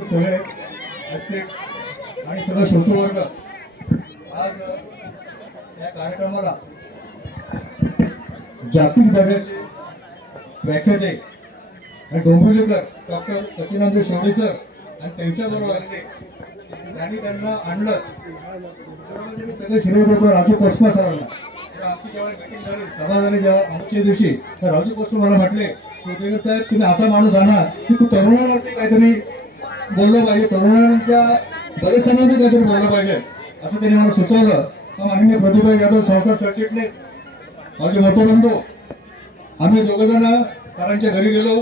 सगळे आणि सगळं श्रोतृवर्ग आज या कार्यक्रमाला जागतिक दर्जाचे व्याख्याते आणि डोंबिवलीकर डॉक्टर सचिदानंद शेवडे सर आणि त्यांच्याबरोबर आलेले त्यांनी त्यांना आणलं सगळे श्रीडॉक्टर राजू पोस्पा सरांना. आमची जेव्हा मीटिंग झाली सभा झाली जेव्हा आमच्या दिवशी तर राजू पोस्पा मला म्हटले की साहेब तुम्ही असा माणूस आणा की तू तरुणांवरती काहीतरी बोललं पाहिजे, तरुणांच्या बरेचसांमध्ये काहीतरी बोललं पाहिजे असं त्यांनी मला सुचवलं. मग माननीय प्रतिभा यादव सावकार सरचिटणीस माझे मोठे बंधू आम्ही दोघंजण सरांच्या घरी गेलो.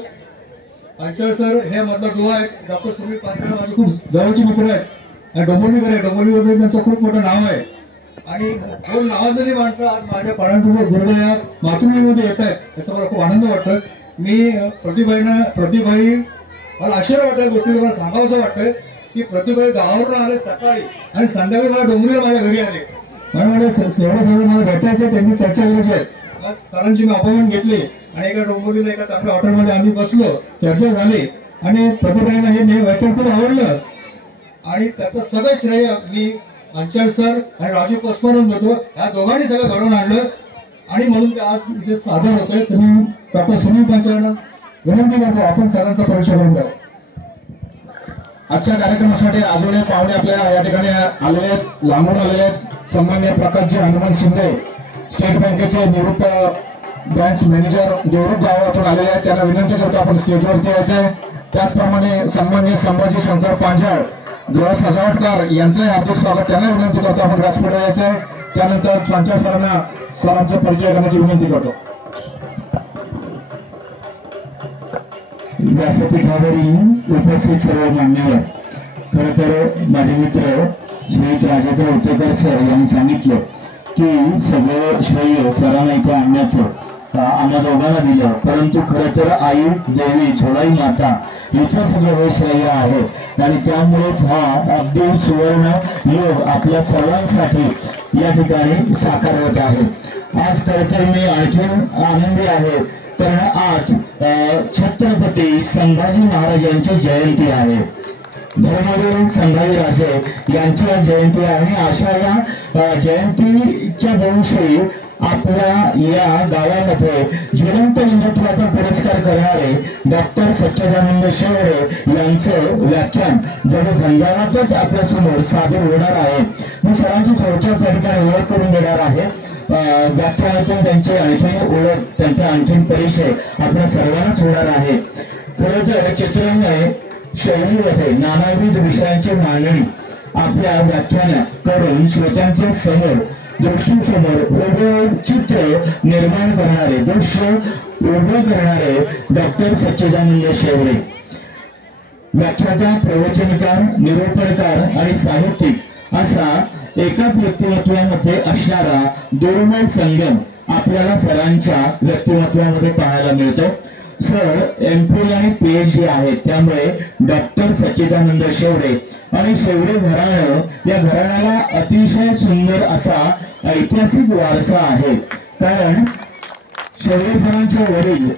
पांचाळ सर हे मधला दुवा आहेत. डॉक्टर सुनील पांचाळ माझे खूप जवळचे मित्र आहेत आणि डोंबिवलीकर आहे. डोंबिवलीमध्ये त्यांचं खूप मोठं नाव आहे आणि दोन नावाजलेली माणसं आज माझ्या पाळ्यांसोबत गुरुडा या मातृभूमीमध्ये येत आहेत याचा मला खूप आनंद वाटतं. मी प्रतिभाई मला आश्चर्य वाटतं गोष्टी मला सांगावंसं वाटतंय की प्रतिभाई गावावरून आले सकाळी आणि संध्याकाळी मला डोंबिवलीला माझ्या घरी आले. म्हणून एवढं सगळं मला भेटायचं त्यांची चर्चा करायची आहे. आज सरांची मी अपॉइंटमेंट घेतली आणि एका डोंबिवलीला एका चांगल्या हॉटेलमध्ये आम्ही बसलो, चर्चा झाली आणि प्रतिभाईला हे व्याख्यान खूप आवडलं आणि त्याचं सगळं श्रेय मी पांचाळ सर आणि राजू पोस्पांना देतो. या दोघांनी सगळं घडवून आणलं आणि म्हणून ते आज इथे सादर होतोय. तुम्ही डॉक्टर सुनील पांचाळांना विनंती करतो आपण सरांचा परिचय करून द्यावा. आजच्या कार्यक्रमासाठी अजून पाहुणे आपल्या या ठिकाणी आलेले आहेत, लांबून आलेले आहेत. सन्माननीय प्रकाशजी हनुमान शिंदे स्टेट बँकेचे निवृत्त ब्रांच मॅनेजर देवरूप गावातून आलेले आहेत. त्यांना विनंती करतो आपण स्टेजवरती यायचं. त्याचप्रमाणे सन्माननीय संभाजी शंकर पांजाळ गृह सजावटकर यांचंही हार्दिक स्वागत. त्यांना विनंती करतो आपण व्यासपीठावर यायचं. त्यानंतर पांचाळ सरांना सरांचा परिचय करण्याची विनंती करतो. व्यासपीठावरील उपस्थित सर्व मान्यवर, खरं तर माझे मित्र श्री राजेंद्र उतेकर सर यांनी सांगितलं की सगळं श्रेय सरांना इथे आणण्याचं आम्हा दोघांना दिलं, परंतु खरं तर आई देवी छोडाई माता हिचं सगळं हे श्रेय आहे आणि त्यामुळेच हा अगदी सुवर्ण योग आपल्या सर्वांसाठी या ठिकाणी साकार होत आहे. आज खरं तर मी आणखीन आनंदी आहे कारण आज छत्रपती संभाजी महाराज यांची जयंती आहे. धर्मवीर संभाजी राजे यांची आज जयंती आहे आणि अशा या जयंतीच्या दिवशी आपल्या या गावामध्ये ज्वलंत हिंदुत्वाचा पुरस्कार करणारे डॉक्टर सच्चिदानंद शेवडे यांचं व्याख्यान जवळ झंझावातच आपल्या समोर सादर होणार आहे. मी सरांची थोडक्यात त्या ठिकाणी ओळख करून देणार आहे. व्याख्यानातून त्यांची आणखी ओळख, त्यांचा आणखीन परिचय आपल्या सर्वांनाच होणार आहे. खरं तर चित्रमय शैलीमध्ये नानाविध विषयांची मांडणी आपल्या व्याख्यानात करून श्रोत्यांच्या समोर दृष्टीसमोर उभं चित्र निर्माण करणारे, दृश्य उभं करणारे डॉक्टर सच्चिदानंद शेवडे व्याख्याता, प्रवचनकार, निरूपणकार आणि साहित्यिक असा एकाच व्यक्तिमत्वामध्ये असणारा दुर्मिळ संगम आपल्याला सरांच्या व्यक्तिमत्वामध्ये पाहायला मिळतो. सर MP आणि PhD आहेत, त्यामुळे डॉक्टर सच्चिदानंद शेवडे आणि शेवडे घराणं या घराण्याला अतिशय सुंदर असा ऐतिहासिक वारसा आहे. कारण शेवडे सरांचे वडील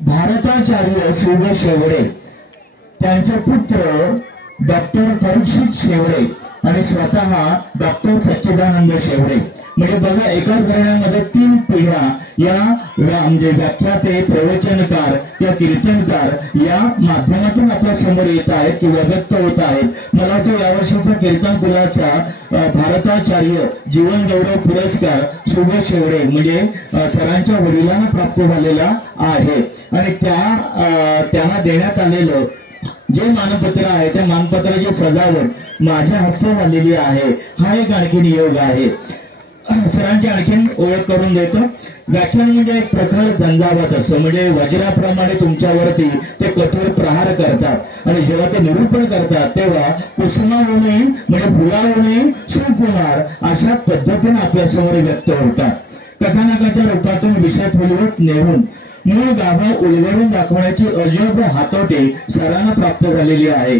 भारताचार्य सुबे शेवडे, त्यांचे पुत्र डॉक्टर परीक्षित शेवडे आणि स्वतः डॉक्टर सच्चिदानंद शेवडे. म्हणजे बघा, एकाच घराण्यामध्ये 3 पिढ्या या म्हणजे व्याख्याते, प्रवचनकार या कीर्तनकार या माध्यमातून आपल्या समोर येत आहेत किंवा व्यक्त होत आहेत. मला वाटतं यावर्षीचा कीर्तन कुलाचा भारताचार्य जीवन गौरव पुरस्कार सुबे शेवडे म्हणजे सरांच्या वडिलांना प्राप्त झालेला आहे आणि त्यांना देण्यात आलेलं जे मानपत्र आहे त्या मानपत्राची सजावट माझ्या हस्ते झालेली आहे. हा एक आणखीन योग आहे. सरांची आणखीन ओळख करून देतो. व्याख्यान म्हणजे एक प्रखर झंझावात असतो, म्हणजे वज्राप्रमाणे तुमच्यावरती ते कठोर प्रहार करतात आणि जेव्हा ते निरूपण करतात तेव्हा कुसुमावणे म्हणजे फुलावणे सुकुमार अशा पद्धतीने आपल्यासमोर व्यक्त होतात. कथानकाच्या रूपातून विषय फुलवत नेऊन मूळ गाभा उलगडून दाखवण्याची अजब हातोटी सरांना प्राप्त झालेली आहे.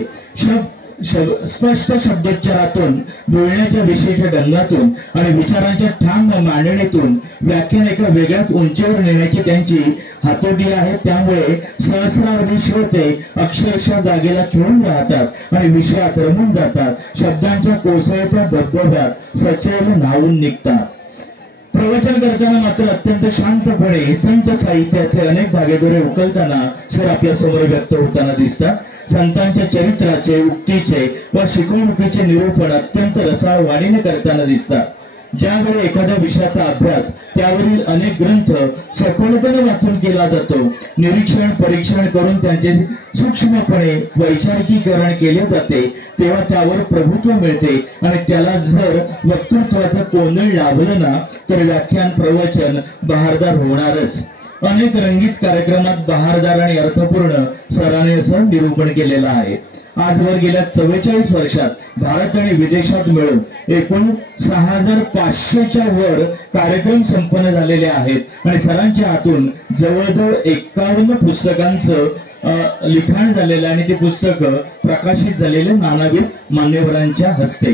स्पष्ट शब्दोच्चारातून, बोलण्याच्या विशिष्ट ढंगातून आणि विचारांच्या ठाम मांडणीतून व्याख्यान एका वेगळ्याच उंचीवर नेण्याची त्यांची हातोटी आहे. त्यामुळे सहस्रावधी श्रोते अक्षरशः जागेला खिळून राहतात आणि विषयात रमून जातात. शब्दांच्या कोसळत्या धबधब्यात सचैल न्हावून निघतात. प्रवचन करताना मात्र अत्यंत शांतपणे संत साहित्याचे अनेक धागेदोरे उकलताना सर आपल्या समोर व्यक्त होताना दिसतात. संतांच्या चरित्राचे, उक्तीचे व शिकवणुकीचे निरूपण अत्यंत रसाळ वाणीने करताना दिसतात. ज्यावेळी एखाद्या विषयाचा अभ्यास त्यावरील अनेक ग्रंथ सखोलतेने वाचून केला जातो, निरीक्षण परीक्षण करून त्यांचे सूक्ष्मपणे वैचारिकीकरण केले जाते, तेव्हा त्यावर प्रभुत्व मिळते आणि त्याला जर वक्तृत्वाचं कोंदण लाभलं ना तर व्याख्यान प्रवचन बहारदार होणारच. अनेक रंगीत कार्यक्रमात बहारदार आणि अर्थपूर्ण सरांनी असं निरूपण केलेलं आहे. आजवर गेल्या 44 वर्षात भारत आणि विदेशात मिळून एकूण 6500च्या वर कार्यक्रम संपन्न झालेले आहेत आणि सरांच्या हातून जवळजवळ 51 पुस्तकांचं लिखाण झालेलं आणि ते पुस्तक प्रकाशित झालेले नानाविध मान्यवरांच्या हस्ते.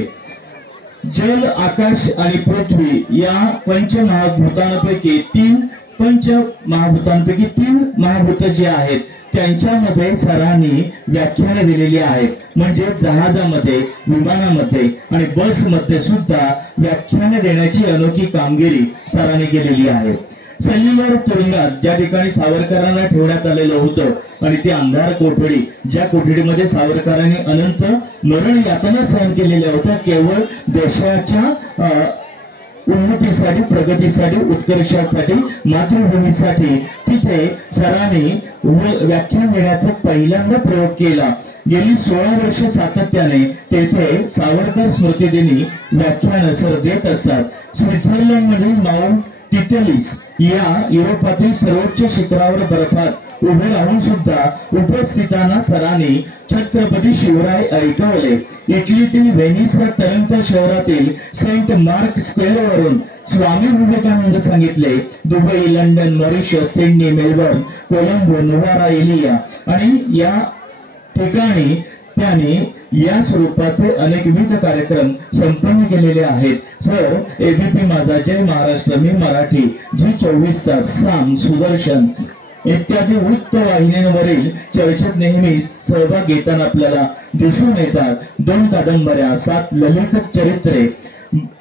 जल, आकाश आणि पृथ्वी या पंचमहाभूतांपैकी तीन महाभूत जे आहेत त्यांच्यामध्ये सरांनी व्याख्याने दिलेली आहेत. म्हणजे जहाजामध्ये, विमानामध्ये आणि बसमध्ये सुद्धा व्याख्याने देण्याची अनोखी कामगिरी सरांनी केलेली आहे. सल्लीवर तुरुंगात ज्या ठिकाणी सावरकरांना ठेवण्यात आलेलं होतं आणि ती अंधार कोठडी, ज्या कोठडीमध्ये सावरकरांनी अनंत मरण यातना सहन केलेल्या होत्या केवळ देशाच्या उन्नतीसाठी, प्रगतीसाठी, उत्कर्षासाठी, मातृभूमीसाठी, तिथे सरांनी व्याख्यान देण्याचा पहिल्यांदा प्रयोग केला. गेली 16 वर्ष सातत्याने तेथे सावरकर स्मृती दिनी व्याख्यान सर देत असतात. स्वित्झर्लंड मधील माउंट टिटलिस या युरोपातील सर्वोच्च शिखरावर बर्फात उभे राहून सुद्धा उपस्थितांना सरांनी छत्रपती शिवराय ऐकवले. इटलीतील व्हेनिस या तरंगत शहरातील सेंट मार्क स्क्वेअर वरून स्वामी विवेकानंद सांगितले. Dubai, London, Mauritius, Sydney, Melbourne, Colombo, Nuwara Eliya आणि या ठिकाणी त्यांनी या स्वरूपाचे अनेकविध कार्यक्रम संपन्न केलेले आहेत. सर एबीपी माझा, जय महाराष्ट्र, मी मराठी, जी 24 तास, साम, सुदर्शन इत्यादी वृत्तवाहिन्यांवरील चर्चेत नेहमी सहभाग घेताना आपल्याला दिसून येतात. 2 कादंबऱ्या, 7 ललित चरित्रे,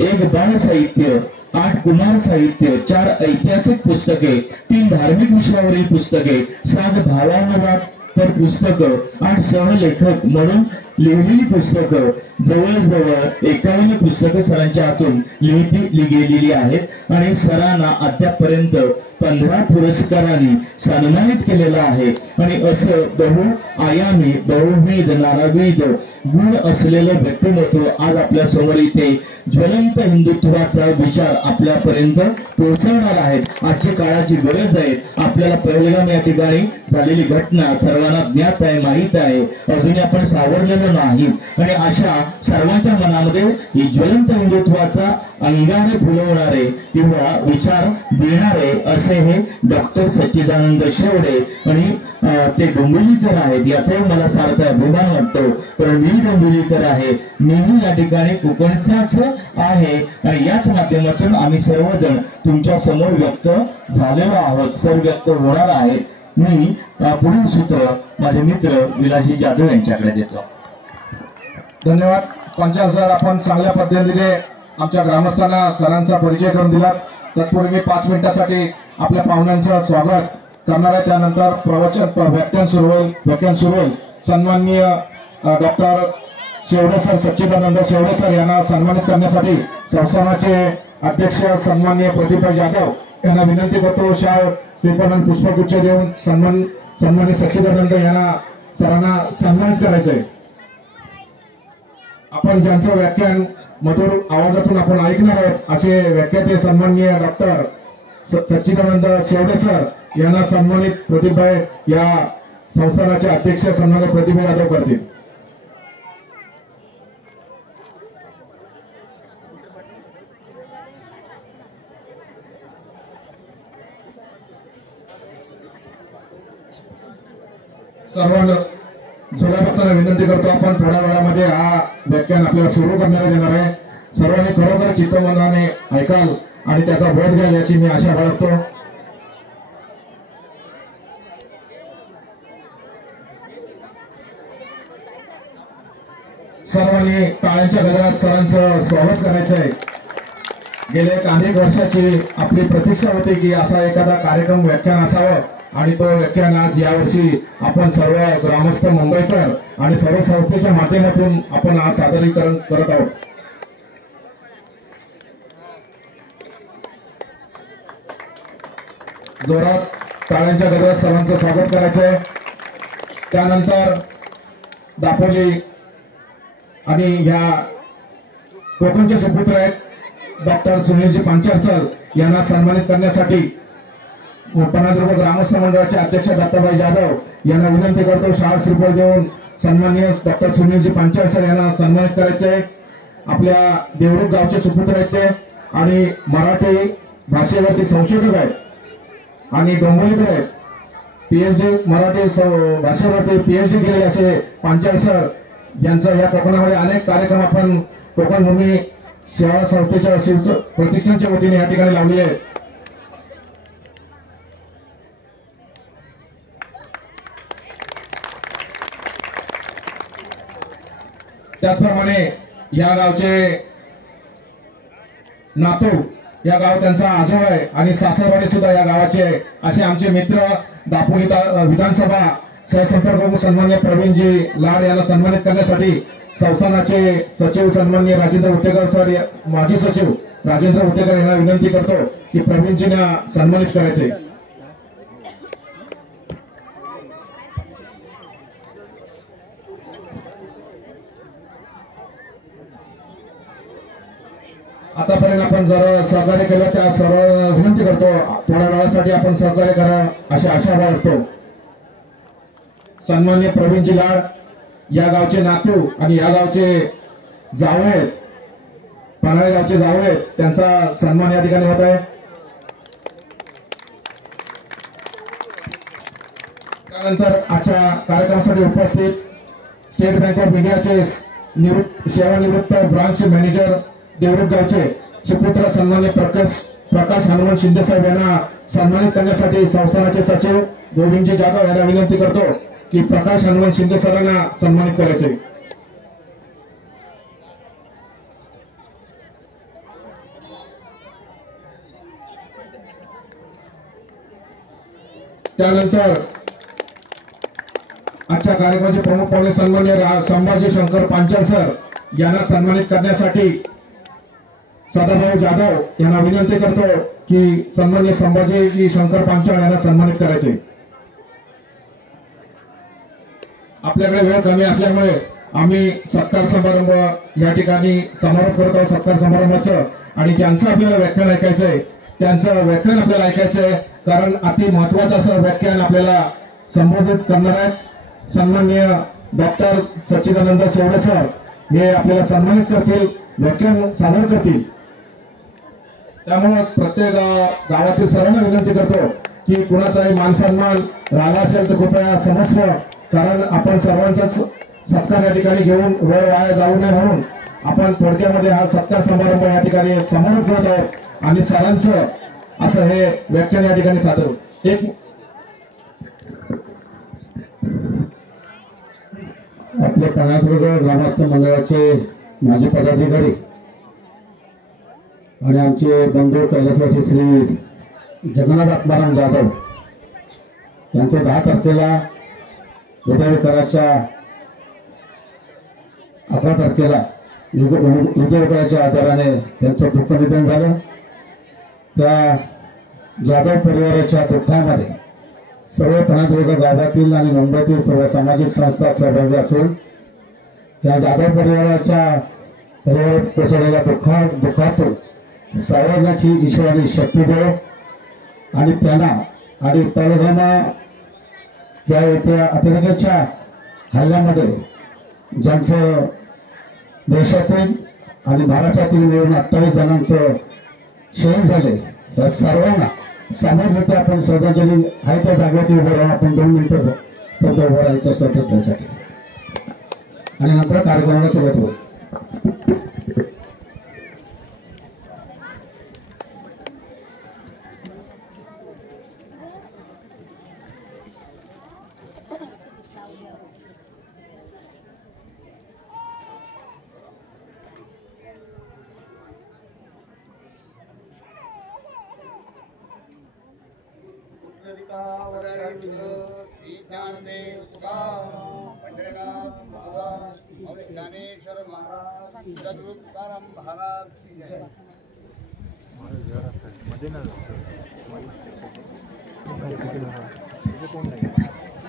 1 बाल साहित्य, 8 कुमार साहित्य, 4 ऐतिहासिक पुस्तके, 3 धार्मिक विषयावरील पुस्तके, 7 भावानुवाद तर पुस्तकं, 8 सहलेखक म्हणून लिहिलेली पुस्तकं, जवळजवळ 51 पुस्तकं सरांच्या हातून लिहिली गेलेली आहेत आणि सरांना अद्यापर्यंत 15 पुरस्कारांनी सन्मानित केलेलं आहे. आणि असं बहुआयामी, बहुविध, नानाविध गुण असलेलं व्यक्तिमत्व आज आपल्या समोर इथे ज्वलंत हिंदुत्वाचा विचार आपल्यापर्यंत पोहोचवणार आहेत. आजची काळाची गरज आहे. आपल्याला पहलगाम या ठिकाणी झालेली घटना सर्वांना ज्ञात आहे, माहीत आहे. अजूनही आपण सावरलेलं नाही आणि अशा सर्वांच्या मनामध्ये ही ज्वलंत हिंदुत्वाचा अंगाने फुलवणारे किंवा विचार देणारे असे हे डॉक्टर सच्चिदानंद शेवडे आणि ते डोंबिवलीकर आहेत. याचाही मला सार्थ अभिमान वाटतो. कारण मी डोंबिवलीकर आहे, मीही या ठिकाणी कोकणचाच आहे आणि याच माध्यमातून आम्ही सर्वजण तुमच्या समोर व्यक्त झालेलो आहोत, सर व्यक्त होणार आहेत. मी पुढील सूत्र माझे मित्र विलासजी जाधव यांच्याकडे देतो. धन्यवाद. पंचायत सर, आपण चांगल्या पद्धतीने आमच्या ग्रामस्थांना सरांचा परिचय करून दिला. तत्पूर्वी मी 5 मिनिटासाठी आपल्या पाहुण्यांचं स्वागत करणार आहे. त्यानंतर व्याख्यान सुरू होईल. सन्माननीय डॉक्टर शेवडे सर, सच्चिदानंद शेवडे सर यांना सन्मानित करण्यासाठी संस्थानाचे अध्यक्ष सन्माननीय प्रतिभा जाधव यांना विनंती करतो. श्रीफळांना पुष्पगुच्छ देऊन सन्मानित सच्चिदानंद यांना सरांना सन्मानित करायचे आहे. आपण ज्यांचं व्याख्यान मधुर आवाजातून आपण ऐकणार आहोत असे व्याख्याते सन्माननीय डॉक्टर सच्चिदानंद शेवडे सर यांना सन्मानित प्रतिभा या संस्थानाचे अध्यक्ष सन्मानित प्रतिभा यादव करतील. सर्वांना जोराबद्दल सर्वांना विनंती करतो, आपण थोड्या वेळामध्ये हा व्याख्यान आपल्याला सुरू करण्यात येणार आहे. सर्वांनी खरोखर चित्तमनाने ऐकाल आणि त्याचा बोध घ्याल याची मी आशा बाळगतो. सर्वांनी टाळ्यांच्या गजरात सरांचं स्वागत करायचं आहे. गेल्या अनेक वर्षाची आपली प्रतीक्षा होती की असा एखादा कार्यक्रम व्याख्यान असावं आणि तो व्याख्यान आज यावर्षी आपण सर्व ग्रामस्थ मुंबईकर आणि सर्व संस्थेच्या माध्यमातून आपण आज सादरीकरण करत आहोत. जोरात टाळ्यांच्या गजरात सर्वांचं स्वागत करायचं आहे. त्यानंतर दापोली आणि ह्या कोकणचे सुपुत्र आहेत डॉक्टर सुनीलजी पांचाळ सर यांना सन्मानित करण्यासाठी पन्हाळदुर्ग ग्रामस्थ मंडळाचे अध्यक्ष दत्ताबाई जाधव यांना विनंती करतो. शाल श्रीफळ देऊन सन्माननीय डॉक्टर सुनीलजी पांचाळ सर यांना सन्मानित करायचे आहे. आपल्या देवरुख गावचे सुपुत्र आहेत ते आणि मराठी भाषेवरती संशोधक आहेत आणि डोंबिवलीकर आहेत. PhD मराठी भाषेवरती PhD केलेले असे पांचाळ सर यांचं या कोकणामध्ये अनेक कार्यक्रम आपण कोकण भूमी सेवा संस्थेच्या शिव प्रतिष्ठानच्या वतीने या ठिकाणी लावली आहे. त्याचप्रमाणे या गावचे नातू, या गाव त्यांचा आजोबा आहे आणि सासरवाडी सुद्धा या गावाचे आहे असे आमचे मित्र दापोली विधानसभा सहसंपर्क सन्मान्य प्रवीणजी लाड यांना सन्मानित करण्यासाठी संस्थानाचे सचिव सन्मान्य राजेंद्र उत्तेकर सर, माजी सचिव राजेंद्र उत्तेकर यांना विनंती करतो की प्रवीणजींना सन्मानित करायचे. आतापर्यंत आपण जर सहकार्य केलं त्या सर्व विनंती करतो थोड्या वेळासाठी आपण सहकार्य करा अशी आशा बाळगतो. सन्मान्य प्रवीणजी लाड या गावचे नातू आणि या गावचे जावळे आहेत, पन्हाळे गावचे जावळे आहेत, त्यांचा सन्मान या ठिकाणी होत आहे. त्यानंतर आजच्या कार्यक्रमासाठी उपस्थित स्टेट बँक ऑफ इंडियाचे सेवानिवृत्त ब्रांच मॅनेजर देवरुख गावचे सुपुत्र सन्मान्य प्रकाश हनुमान शिंदे साहेब यांना सन्मानित करण्यासाठी संस्थानाचे सचिव गोविंदजी जाधव यांना विनंती करतो की प्रकाश हनुमान शिंदे सरांना सन्मानित करायचे. त्यानंतर आजच्या कार्यक्रमाचे प्रमुख पाहुणे सन्मान्य संभाजी शंकर पांचाळ सर यांना सन्मानित करण्यासाठी सदाभाऊ जाधव यांना विनंती करतो की सन्मान्य संभाजी शंकर पांचाळ यांना सन्मानित करायचे. आपल्याकडे वेळ कमी असल्यामुळे आम्ही सत्कार समारंभ या ठिकाणी समारोप करत आहोत सत्कार समारंभाचं, आणि ज्यांचं आपल्याला व्याख्यान ऐकायचंय त्यांचं व्याख्यान आपल्याला ऐकायचंय, कारण अति महत्वाचं असं व्याख्यान आपल्याला संबोधित करणार आहेत सन्माननीय डॉक्टर सच्चिदानंद शेवडे सर. हे आपल्याला सन्मानित करतील, व्याख्यान सादर करतील. त्यामुळे प्रत्येक गावातील सर्वांना विनंती करतो की कुणाचाही मान सन्मान राहिला असेल तर कृपया समस्या, कारण आपण सर्वांचाच सत्कार या ठिकाणी घेऊन वेळ वाया जाऊ नये म्हणून आपण थोडक्यामध्ये हा सत्कार समारंभ या ठिकाणी समारोप करत आहोत आणि सरांचं असं हे व्याख्यान या ठिकाणी सादर होत. आपले पन्हाळदुर्ग ग्रामस्थ मंडळाचे माजी पदाधिकारी आणि आमचे बंधू कैलासवासी श्री जगन्नाथ आत्माराम जाधव यांचे 10 तारखेला हृदयविकाराच्या 11 तारखेला हृदयविकाराच्या आजाराने त्यांचं दुःख निधन झालं. त्या जाधव परिवाराच्या दुःखामध्ये सर्व पन्हाळदुर्ग गावातील आणि मुंबईतील सर्व सामाजिक संस्था सहभागी असून या जाधव परिवारात कोसळलेल्या दुःखातून सावरण्याची ईश्वराने शक्ती देव आणि त्यांना आणि पहलगामा या अतिरेक्याच्या हल्ल्यामध्ये ज्यांचं देशातील आणि महाराष्ट्रातील मिळून 28 जणांचं शहीद झाले, या सर्वांना सामूहिकरित्या आपण श्रद्धांजली आहे त्या जागेवरती उभं राहून आपण 2 मिनिटं उभं राहायचं स्वातंत्र्यासाठी. आणि नंतर कार्यक्रमाला सुरुवात होईल. ज्ञानेश्वर महाराज तुकाराम महाराज की जय.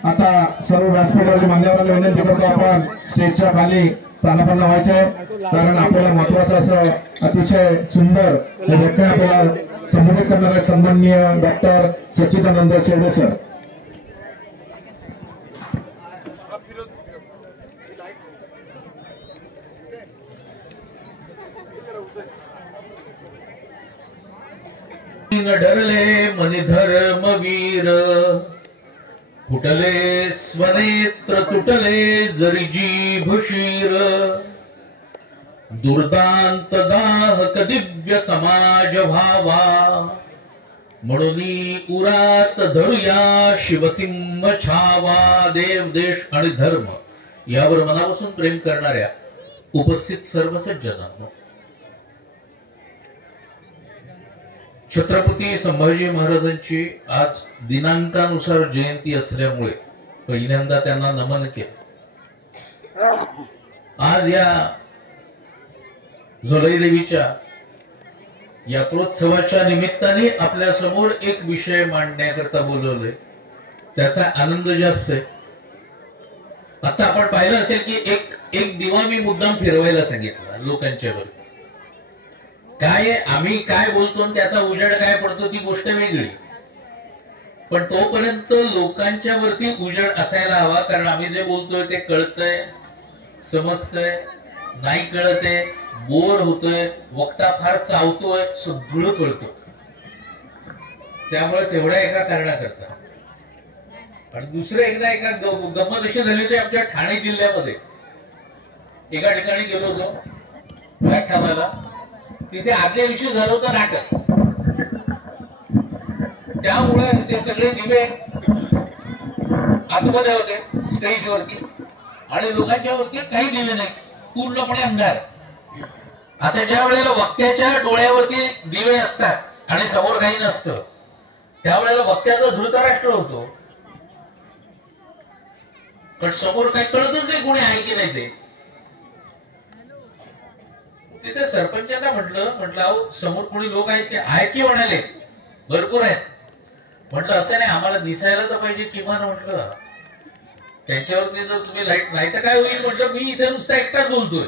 आता सर्व व्यासपीठावरील मान्यवरांना विनंती करतो आपण स्टेजच्या खाली स्थानापन्न व्हायचे, कारण आपल्याला महत्वाचं असं अतिशय सुंदर हे व्याख्यान आपल्याला संबोधित करणारे सन्माननीय डॉक्टर सच्चिदानंद शेवडे सर. डरले मनी धर्मवीर, फुटले स्वनेत्र तुटले जरी जीभ शीर, दुर्दांत दाहक दिव्य समाज व्हावा, म्हणून उरात धरूया शिवसिंह छावा. देव देश आणि धर्म यावर मनापासून प्रेम करणाऱ्या उपस्थित सर्व सज्जनांनो, छत्रपती संभाजी महाराजांची आज दिनांकानुसार जयंती असल्यामुळे पहिल्यांदा त्यांना नमन केलं. आज या झोलाई देवीच्या यात्रोत्सवाच्या निमित्ताने आपल्या समोर एक विषय मांडण्याकरता बोलवले, त्याचा आनंद जास्त आहे. आता आपण पाहिलं असेल की एक दिवा मी मुद्दाम फिरवायला सांगितला लोकांच्या वर. काय आम्ही काय बोलतो आणि त्याचा उजेड काय पडतो ती गोष्ट वेगळी, पण तोपर्यंत लोकांच्या वरती उजेड असायला हवा, कारण आम्ही जे बोलतोय ते कळतंय, समजतंय, नाही कळतंय, बोर होतोय, वक्ता फार चावतोय, सगळं कळतं. त्यामुळे तेवढ्या एका कारणाकरता. आणि दुसरं एकदा एका गंमत अशी झाली होती आमच्या ठाणे जिल्ह्यामध्ये. एका ठिकाणी गेलो होतो व्याख्यानाला, तिथे आदल्या दिवशी झालं होतं नाटक. त्यामुळे ते सगळे दिवे आतमध्ये होते स्टेजवरती आणि लोकांच्या वरती काही दिवे नाही, पूर्णपणे अंधार. आता ज्या वेळेला वक्त्याच्या डोळ्यावरती दिवे असतात आणि समोर काही नसतं, त्यावेळेला वक्त्याचा धृतराष्ट्र होतो, पण समोर काही कळतच नाही कोणी आहे की नाही ते. तिथे सरपंचांना म्हटलं अहो समोर कोणी लोक आहेत ते आहे की म्हणाले भरपूर आहेत. म्हटलं असं नाही, आम्हाला दिसायला तर पाहिजे किमान. म्हटलं त्याच्यावरती जर तुम्ही लाईट नाही तर काय होईल. म्हटलं मी इथे नुसता एकटाच बोलतोय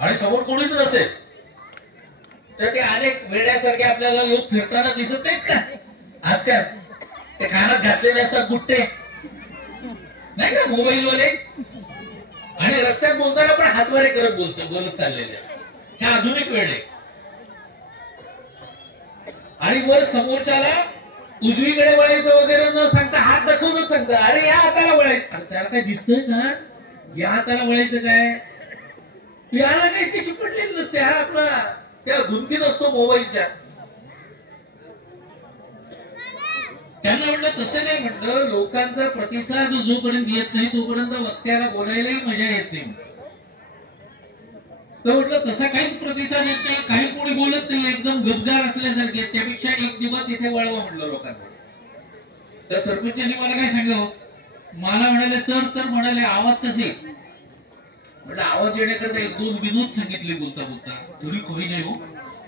आणि समोर कोणीच नसेल तर ते अनेक वेड्यासारखे आपल्याला लोक फिरताना दिसत नाहीत का आजकाल. ते कानात घातलेले असतात गुट्टे नाही का मोबाईल वाले, आणि रस्त्यात बोलताना पण हातवारे करत बोलत चाललेले. हे आधुनिक वेळ आहे. आणि वर समोरच्याला उजवीकडे वळायचं वगैरे न सांगता हात दाखवूनच सांगता, अरे या हाताला वळायचं. अरे त्याला काय दिसतंय का, या हाताला वळायचं काय, याला काही त्याची पडलेली नसते. हा आपला त्या गुंतीत असतो मोबाईलच्या. त्यांना म्हटलं तसं नाही, म्हटलं लोकांचा प्रतिसाद जोपर्यंत येत नाही तोपर्यंत वक्त्याला बोलायलाही मजा येत नाही. तर म्हटलं तसा काहीच प्रतिसाद येत नाही, काही कोणी बोलत नाही, एकदम गपगार असल्यासारखे. त्यापेक्षा एक दिवस तिथे वळवा म्हटलं लोकांना. तर सरपंचांनी मला काय सांगावं, मला म्हणाले तर म्हणाले आवाज कसे. म्हटलं आवाज येण्याकरता एक दोन विनोद सांगितले बोलता बोलता, तरी काही नाही हो.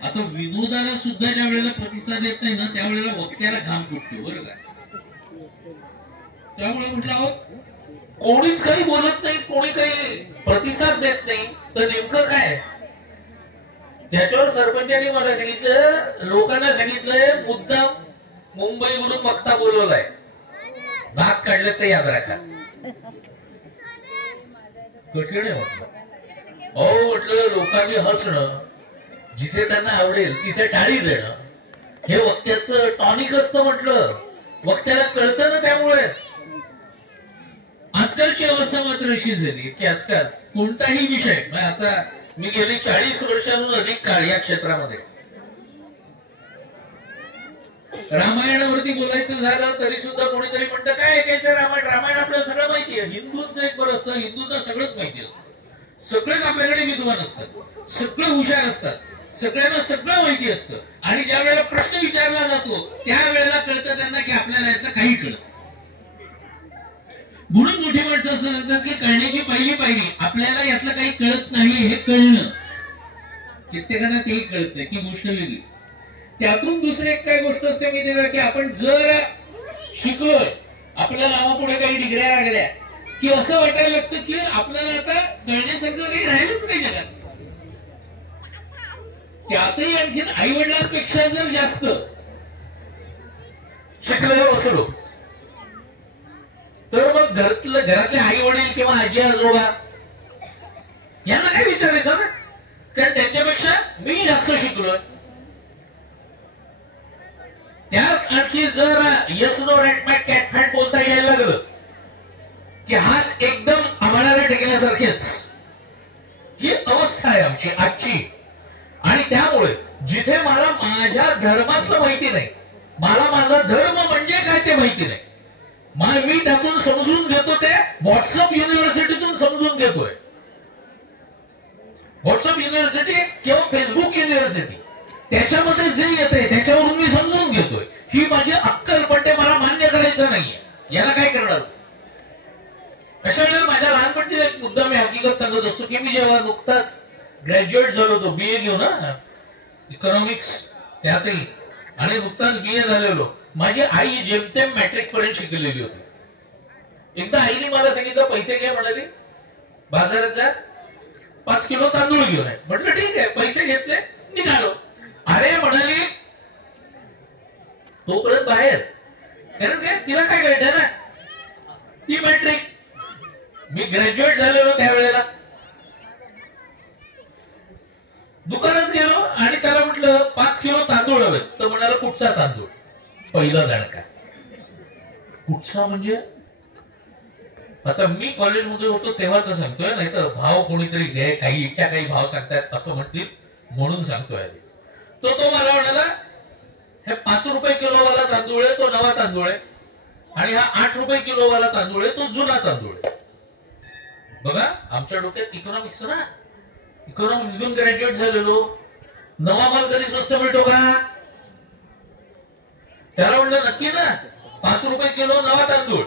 आता विनोदाला सुद्धा ज्या वेळेला प्रतिसाद येत नाही ना त्यावेळेला वक्त्याला घाम फुटतो बरं का. त्यामुळे म्हटलं अहो कोणीच काही बोलत नाही, कोणी काही प्रतिसाद देत नाही, तर नेमकं काय. त्याच्यावर सरपंचांनी मला सांगितलं, लोकांना सांगितलंय मुद्दाम मुंबईवरून वक्ता बोलवलाय, भाग काढले तर याद राखा. कठीण आहे म्हटलं. अहो म्हटलं लोकांनी हसणं, जिथे त्यांना आवडेल तिथे टाळी देणं, हे वक्त्याचं टॉनिक असतं. म्हटलं वक्त्याला कळतं ना त्यामुळे. आजकालची अवस्था मात्र अशी झाली की आजकाल कोणताही विषय, आता मी गेली 40 वर्षांहून अधिक काळ या क्षेत्रामध्ये, रामायणावरती बोलायचं झालं तरी सुद्धा कोणीतरी म्हणतं काय ऐकायचं रामायण, रामायण आपल्याला सगळं माहिती आहे. हिंदूंचं एक बरं असतं, हिंदूंना सगळंच माहिती असतं, सगळेच आपल्याकडे विद्वान असतात, सगळे हुशार असतात, सगळ्यांना सगळं माहिती असतं. आणि ज्या वेळेला प्रश्न विचारला जातो त्यावेळेला कळतं त्यांना की आपल्याला याचं काही कळत. म्हणून मोठी माणसं असं सांगतात की कळण्याची पहिली पायरी आपल्याला यातलं काही कळत नाही हे कळणं. कित्येकांना तेही कळत नाही, ती गोष्ट वेगळी. त्यातून दुसरी एक काय गोष्ट असते मी त्याला की आपण जर शिकलोय, आपल्या नावापुढे काही डिग्र्या लागल्या की असं वाटायला लागतं की आपल्याला आता कळण्यासारखं काही राहिलंच नाही जगात. त्यातही आणखीन आई वडिलांपेक्षा जर जास्त शिकलेलो असलो तर मग घरातले आई वडील किंवा आजी आजोबा यांना काय विचारायचं ना, कारण त्यांच्यापेक्षा मी जास्त शिकलोय. त्यात आणखी जर yes no rat mat cat fat बोलता यायला लागलं की हात एकदम आम्हाला टेकण्यासारखेच, ही अवस्था आहे आमची आजची. आणि त्यामुळे जिथे मला माझ्या धर्मातलं माहिती नाही, मला माझा धर्म म्हणजे काय ते माहिती नाही, मग मी त्यातून समजून घेतो ते व्हॉट्सअप युनिव्हर्सिटीतून समजून घेतोय. व्हॉट्सअप युनिव्हर्सिटी किंवा फेसबुक युनिव्हर्सिटी, त्याच्यामध्ये जे येते त्याच्यावरून मी समजून घेतोय. ही माझी अक्कल, पण ते मला मान्य करायचं नाहीये. याला काय करणार? अशा वेळेला माझ्या लहानपणची एक मुद्दा मी हकीकत सांगत असतो की मी जेव्हा नुकताच ग्रॅज्युएट झालो होतो, बीए घेऊन इकॉनॉमिक्स त्यातही, आणि नुकताच बीए झालेलो, माझी आई जेमतेम मॅट्रिक पर्यंत शिकलेली होती. एकदा आईने मला सांगितलं पैसे घे, म्हणाली बाजारात जा 5 किलो तांदूळ घेऊन आहे. म्हटलं ठीक आहे, पैसे घेतले, निघालो. अरे म्हणाली तोपर्यंत बाहेर, कारण काय तिला काय कळतं ना, ती मॅट्रिक, मी ग्रॅज्युएट झालेलो त्यावेळेला. दुकानात गेलो आणि त्याला म्हटलं 5 किलो तांदूळ हवे, तर म्हणाला कुठचा तांदूळ? पहिला दणका. कुठचा म्हणजे? आता मी कॉलेजमध्ये होतो तेव्हा तर सांगतोय, नाही तर भाव कोणीतरी घे, काही इतक्या काही भाव सांगतायत असं म्हणतील म्हणून सांगतोय. तो मला म्हणाला हे 5 रुपये किलोवाला तांदूळ आहे, तो नवा तांदूळ आहे, आणि हा 8 रुपये किलोवाला तांदूळ आहे, तो जुना तांदूळ आहे. बघा आमच्या डोक्यात इकॉनॉमिक्स ना, इकॉनॉमिक्स घेऊन ग्रॅज्युएट झालेलो, नवा माल कधी स्वस्त मिळतो का? त्याला म्हणलं नक्की ना, 5 रुपये किलो नवा तांदूळ,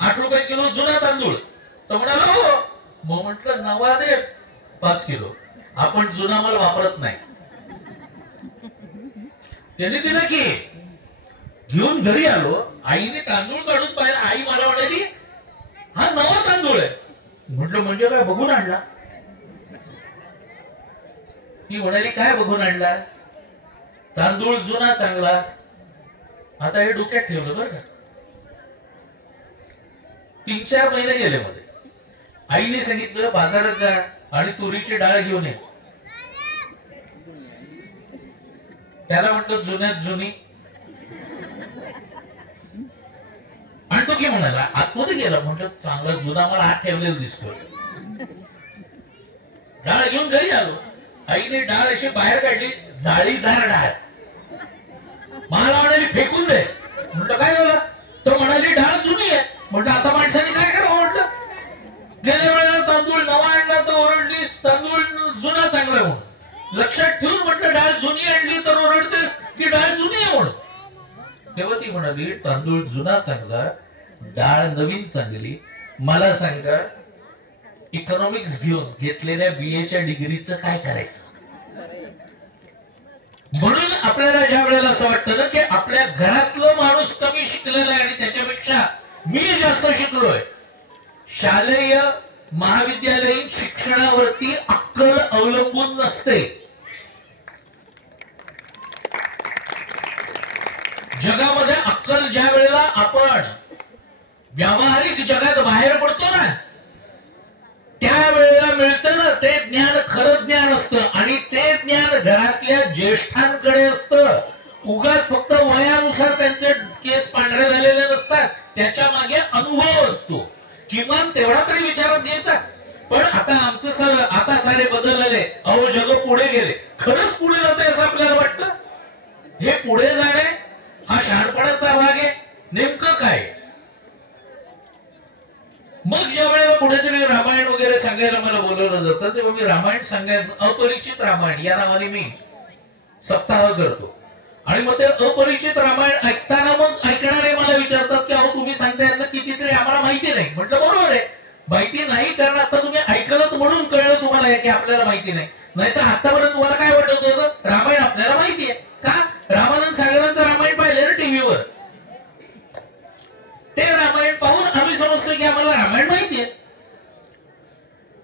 8 रुपये किलो जुना तांदूळ. तर म्हणाला हो. मग म्हटलं नवा दे 5 किलो, आपण जुना माल वापरत नाही. त्याने दिला की घेऊन घरी आलो, आईने तांदूळ काढून पाहिला, आई मला म्हणाली हा नवा तांदूळ आहे. म्हटलं म्हणजे काय, बघून आणला? ती म्हणाली काय बघून आणला? तांदूळ जुना चांगला. आता हे डोक्यात ठेवलं बरं का. 3-4 महिने गेले मध्ये. आईने सांगितलं बाजारात जा आणि तुरीची डाळ घेऊन ये. त्याला म्हटलं जुन्यात जुनी. आणि तो की म्हणाला आतमध्ये गेला. म्हटलं चांगला जुना मला आत ठेवलेला दिसतोय. डाळ घेऊन घरी आलो. आईने डाळ अशी बाहेर काढली, जाळीदार डाळ. मला म्हणाली फेकून दे. म्हटलं काय झालं? तो म्हणाली डाळ जुनी आहे. म्हटलं आता माणसाने काय करावं? म्हटलं गेल्या वेळेला तांदूळ नवा आणला तर ओरडलीस, तांदूळ जुना चांगला म्हणून. लक्षात ठेवून म्हटलं डाळ जुनी आणली तर ओरडतेस की डाळ जुनी आहे म्हणून. तेव्हा ती म्हणाली तांदूळ जुना चांगला, डाळ नवीन चांगली. मला सांगा इकॉनॉमिक्स घेऊन घेतलेल्या बीएच्या डिग्रीचं काय करायचं? म्हणून आपल्याला ज्या वेळेला असं वाटतं ना की आपल्या घरातलं माणूस कमी शिकलेला आहे आणि त्याच्यापेक्षा मी जास्त शिकलोय, शालेय महाविद्यालयीन शिक्षणावरती अक्कल अवलंबून नसते. जगामध्ये अक्कल ज्या वेळेला आपण व्यावहारिक जगात बाहेर पडतो ना, त्यावेळेला मिळतं ना ते ज्ञान, खरं ज्ञान असतं. आणि ते ज्ञान घरातल्या ज्येष्ठांकडे असतं. उगाच फक्त वयानुसार त्यांचे केस पांढरे झालेले नसतात, त्याच्या मागे अनुभव असतो. किमान तेवढा तरी विचारात घ्यायचा. पण आता आमचं सर आता सारे बदललेले, अहो जग पुढे गेले. खरंच पुढे जाते असं आपल्याला वाटतं? हे पुढे जाणे हा शहाणपणाचा भाग आहे? नेमकं काय? मग ज्या वेळेला कुठेतरी रामायण वगैरे सांगायला मला बोलवलं जातं तेव्हा मी रामायण सांगायला, अपरिचित रामायण या नावाने मी सप्ताह करतो. आणि मग ते अपरिचित रामायण ऐकताना मग ऐकणारे मला विचारतात की अहो तुम्ही सांगताय ना कितीतरी आम्हाला माहिती नाही. म्हटलं बरोबर आहे, माहिती नाही कारण आता तुम्ही ऐकलं म्हणून कळलं तुम्हाला की आपल्याला माहिती नाही. नाहीतर आतापर्यंत तुम्हाला काय वाटत होतं? रामायण आपल्याला माहिती आहे का? रामानंद सागरांचं रामायण पाहिलं ना टीव्हीवर, ते रामायण पाहून आम्ही समजतो की आम्हाला रामायण माहिती आहे.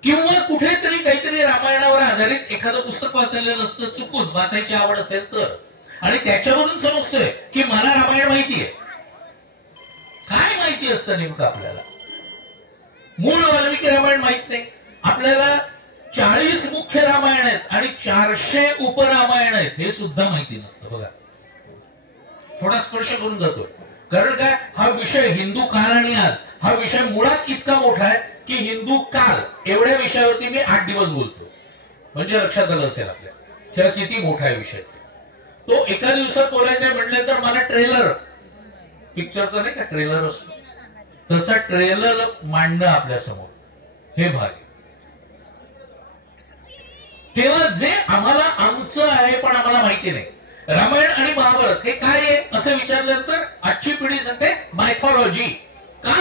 किंवा कुठेतरी काहीतरी रामायणावर आधारित एखादं पुस्तक वाचलेलं असतं, चुकून वाचायची आवड असेल तर, आणि त्याच्यावरून समजतोय की मला रामायण माहिती आहे. काय माहिती असतं नेमकं आपल्याला? मूळ वाल्मिकी रामायण माहित नाही आपल्याला. 40 मुख्य रामायण आहेत आणि 400 उपरामायण आहेत हे सुद्धा माहिती नसतं. बघा, थोडा स्पर्श करून जातो. कारण काय, हा विषय हिंदू काल आणि आज हा विषय मुळात इतका मोठा आहे की हिंदू काल एवढ्या विषयावरती मी 8 दिवस बोलतो. म्हणजे लक्षात आलं असेल आपल्या किती मोठा आहे विषय. तो एका दिवसात बोलायचं म्हटलं तर मला ट्रेलर, पिक्चरचा नाही का ट्रेलर असतो तसा ट्रेलर मांडणं आपल्या समोर हे भाग. तेव्हा जे आम्हाला आमचं आहे पण आम्हाला माहिती नाही. रामायण आणि महाभारत हे काय आहे असं विचारल्यानंतर आजची पिढी सांगते मायथॉलॉजी. का?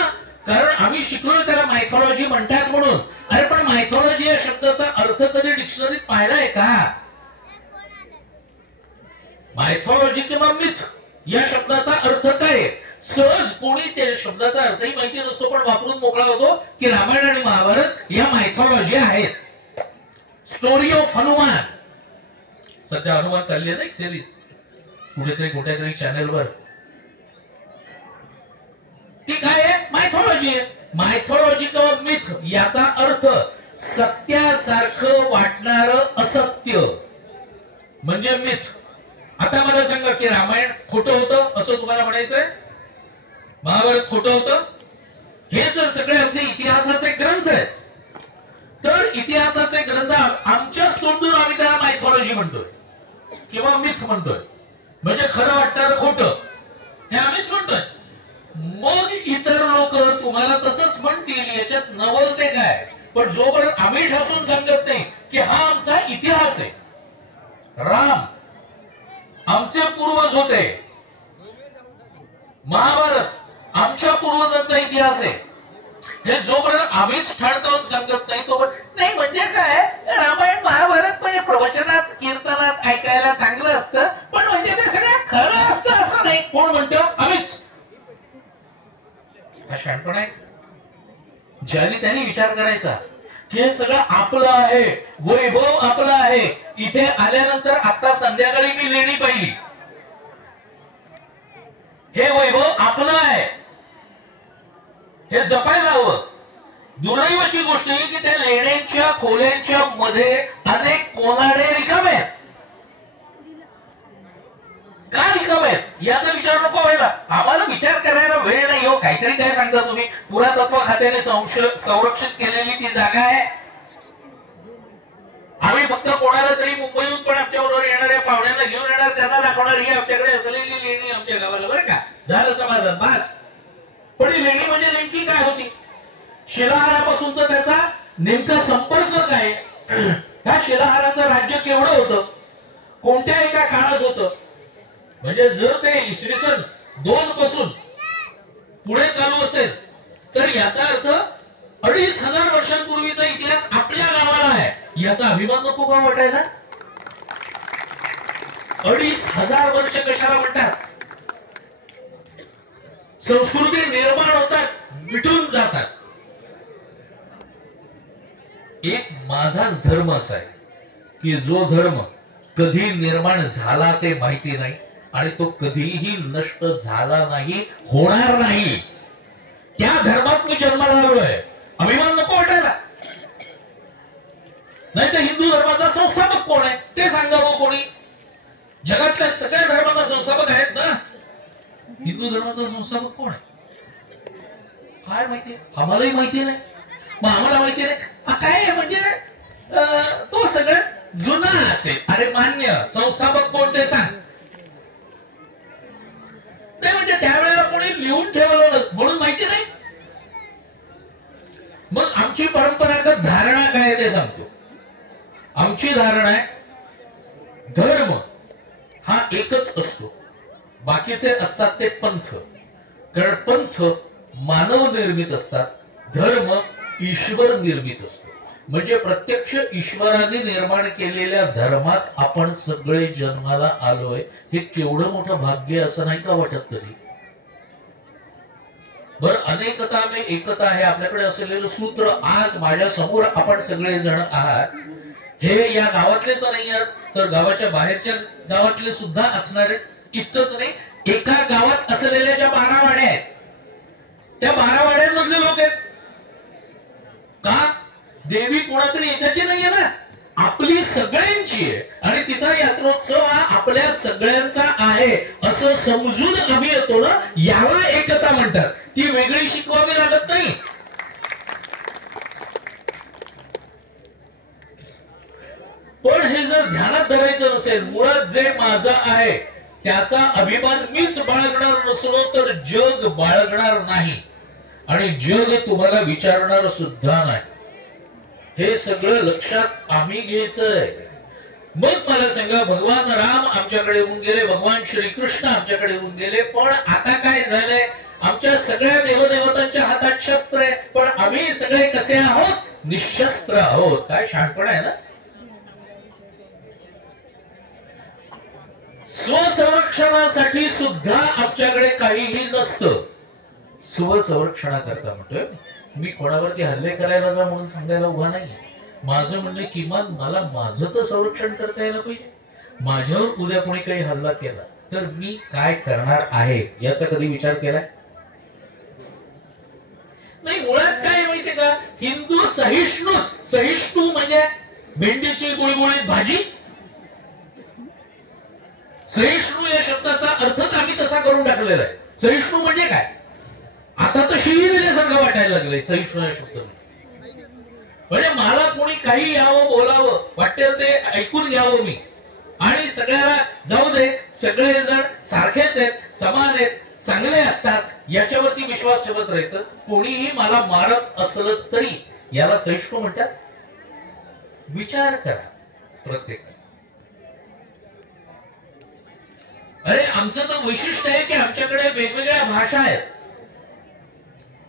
कारण आम्ही शिकलो त्याला मायथॉलॉजी म्हणतात म्हणून. अरे पण मायथॉलॉजी या शब्दाचा अर्थ तरी डिक्शनरीत पाहिलाय का? मायथॉलॉजी किंवा मिथ या शब्दाचा अर्थ काय? सहज कोणी त्या शब्दाचा अर्थही माहिती नसतो पण वापरून मोकळा होतो की रामायण आणि महाभारत या मायथॉलॉजी आहेत. स्टोरी ऑफ हनुमान, सध्या हनुमान चालली आहे ना एक सिरीज कुठेतरी कुठेतरी चॅनलवर. ती काय आहे? मायथॉलॉजी आहे. मायथॉलॉजी किंवा मिथ याचा अर्थ सत्यासारखं वाटणारं असत्य म्हणजे मिथ. आता मला सांगा की रामायण खोटं होतं असं तुम्हाला म्हणायचंय? महाभारत खोटं होतं? हे जर सगळे आमचे इतिहासाचे ग्रंथ आहेत तर इतिहासाचे ग्रंथ आमच्या सोडून आम्ही त्याला मायथॉलॉजी म्हणतोय किंवा मिथ म्हणतोय. म्हणजे खरं वाटणारं खोटं हे आम्हीच म्हणतोय. मग इतर लोक तुम्हाला तसंच म्हणतील, याच्यात नवलते काय? पण जोपर्यंत आम्ही ठासून सांगत नाही की हा आमचा इतिहास आहे, राम आमचे पूर्वज होते, महाभारत आमच्या पूर्वजांचा इतिहास आहे, हे जोपर्यंत आम्हीच ठाणकावून सांगत नाही तोपर्यंत नाही. म्हणजे काय, रामायण महाभारत म्हणजे प्रवचनात कीर्तनात ऐकायला चांगलं असतं पण म्हणजे ते सगळं खरं असतं असं नाही. कोण म्हणतं? आम्हीच. हा शहाणपण आहे. ज्याने त्याने विचार करायचा की हे सगळं आपलं आहे, वैभव आपलं आहे. इथे आल्यानंतर आता संध्याकाळी मी लेणी पाहिली, हे वैभव आपलं आहे, हे जपायला हवं. दुर्दैवाची गोष्ट आहे की त्या लेण्यांच्या खोल्यांच्या मध्ये अनेक कोनाडे रिकामे आहेत. का रिकामे आहेत याचा विचार नको व्हायला? आम्हाला विचार करायला वेळ नाही हो. काहीतरी काय सांगता तुम्ही? पुरातत्व खात्याने संरक्षित केलेली ती जागा आहे. आम्ही फक्त कोणाला तरी मुंबईहून पण आमच्याबरोबर येणाऱ्या पाहुण्यांना घेऊन येणार, त्यांना दाखवणार ही आमच्याकडे असलेली लेणी आमच्या गावाला, बरं का, झालं समाधान बस. पण ही लेणी म्हणजे नेमकी काय होती? शिलाहारापासून तर त्याचा नेमका संपर्क काय? ह्या शिलाहाराचं राज्य केवढं होतं, कोणत्या एका काळात होतं? म्हणजे जर ते इसवी सन 2 पासून पुढे चालू असेल तर याचा अर्थ 2500 वर्षांपूर्वीचा इतिहास आपल्या गावाला आहे. याचा अभिमान नको का वाटायला? 2500 वर्ष कशाला म्हणतात? संस्कृती निर्माण होतात, मिटून जातात. एक माझाच धर्म असा आहे की जो धर्म कधी निर्माण झाला ते माहिती नाही आणि तो कधीही नष्ट झाला नाही, होणार नाही. त्या धर्मात मी जन्माला आलोय. अभिमान नको वाटायला? नाही तर हिंदू धर्माचा संस्थापक कोण आहे ते सांगावं कोणी. जगातल्या सगळ्या धर्माचा संस्थापक आहेत ना, हिंदू धर्माचा संस्थापक कोण आहे? काय माहिती, आम्हालाही माहिती नाही. मग आम्हाला माहिती नाही काय आहे म्हणजे तो सगळ्यात जुना असेल. अरे मान्य, संस्थापक कोणते सांग. ते म्हणजे त्यावेळेला कोणी लिहून ठेवलं म्हणून माहिती नाही. मग आमची परंपरागत धारणा काय ते सांगतो. आमची धारणा आहे धर्म हा एकच असतो, बाकीचे असतात ते पंथ. कारण पंथ मानव निर्मित असतात, धर्म ईश्वर निर्मित असतो. म्हणजे प्रत्यक्ष ईश्वराने निर्माण केलेल्या धर्मात आपण सगळे जन्माला आलोय. हे केवढं मोठं भाग्य असं नाही का वाटत कधी. बर, अनेकता में एकता हे आपल्याकडे असलेलं सूत्र आज माझ्या समोर आपण सगळे जण आहात. हे या गावातलेच नाही आहात, तर गावाच्या बाहेरच्या गावातले सुद्धा असणार आहेत. इतकंच नाही, एका गावात असलेल्या ज्या 12 वाड्या आहेत त्या 12 वाड्यांमधले लोक आहेत. का? देवी कोणातरी एकाची नाहीये ना, आपली सगळ्यांची आहे. आणि तिचा यात्रोत्सव हा आपल्या सगळ्यांचा आहे असं समजून आम्ही येतो ना, याला एकता म्हणतात. ती वेगळी शिकवावी लागत नाही. पण हे जर ध्यानात धरायचं नसेल, मुळात जे माझं आहे त्याचा अभिमान मीच बाळगणार नसलो तर जग बाळगणार नाही आणि जग तुम्हाला विचारणार सुद्धा नाही. हे सगळं लक्षात आम्ही घ्यायचंय. मग मला सांगा, भगवान राम आमच्याकडे येऊन गेले, भगवान श्रीकृष्ण आमच्याकडे येऊन गेले, पण आता काय झालंय, आमच्या सगळ्या देवदेवतांच्या हातात शस्त्र आहे, पण आम्ही सगळे कसे आहोत, निशस्त्र आहोत. काय शहाणपण आहे ना. स्वसंरक्षणासाठी सुद्धा आमच्याकडे काहीही नसतं. स्वसंरक्षणाकरता म्हणतोय मी, कोणावरती हल्ले करायला जा म्हणून सांगायला उभा नाही. माझं म्हणणे किमान मला माझं तर संरक्षण करता यायला पाहिजे. माझ्यावर उद्या कोणी काही हल्ला केला तर मी काय करणार आहे याचा कधी विचार केलाय? नाही. मुळात काय माहितीये का, हिंदू सहिष्णू म्हणजे भेंडीची गुळगुळीत भाजी. सहिष्णू या शब्दाचा अर्थच आम्ही तसा करून टाकलेला आहे. सहिष्णू म्हणजे काय, आता तर शिवी दिल्यासारखं वाटायला लागलंय सहिष्णू या शब्द. म्हणजे मला कोणी काही यावं बोलावं वाटेल ते ऐकून घ्यावं मी, आणि सगळ्याला जाऊ दे, सगळेजण सारखेच आहेत, समान आहेत, चांगले असतात याच्यावरती विश्वास ठेवत राहायचं. कोणीही मला मारत असलं तरी याला सहिष्णू म्हणतात. विचार करा प्रत्येक. अरे आमचं तर वैशिष्ट्य आहे की आमच्याकडे वेगवेगळ्या भाषा आहेत.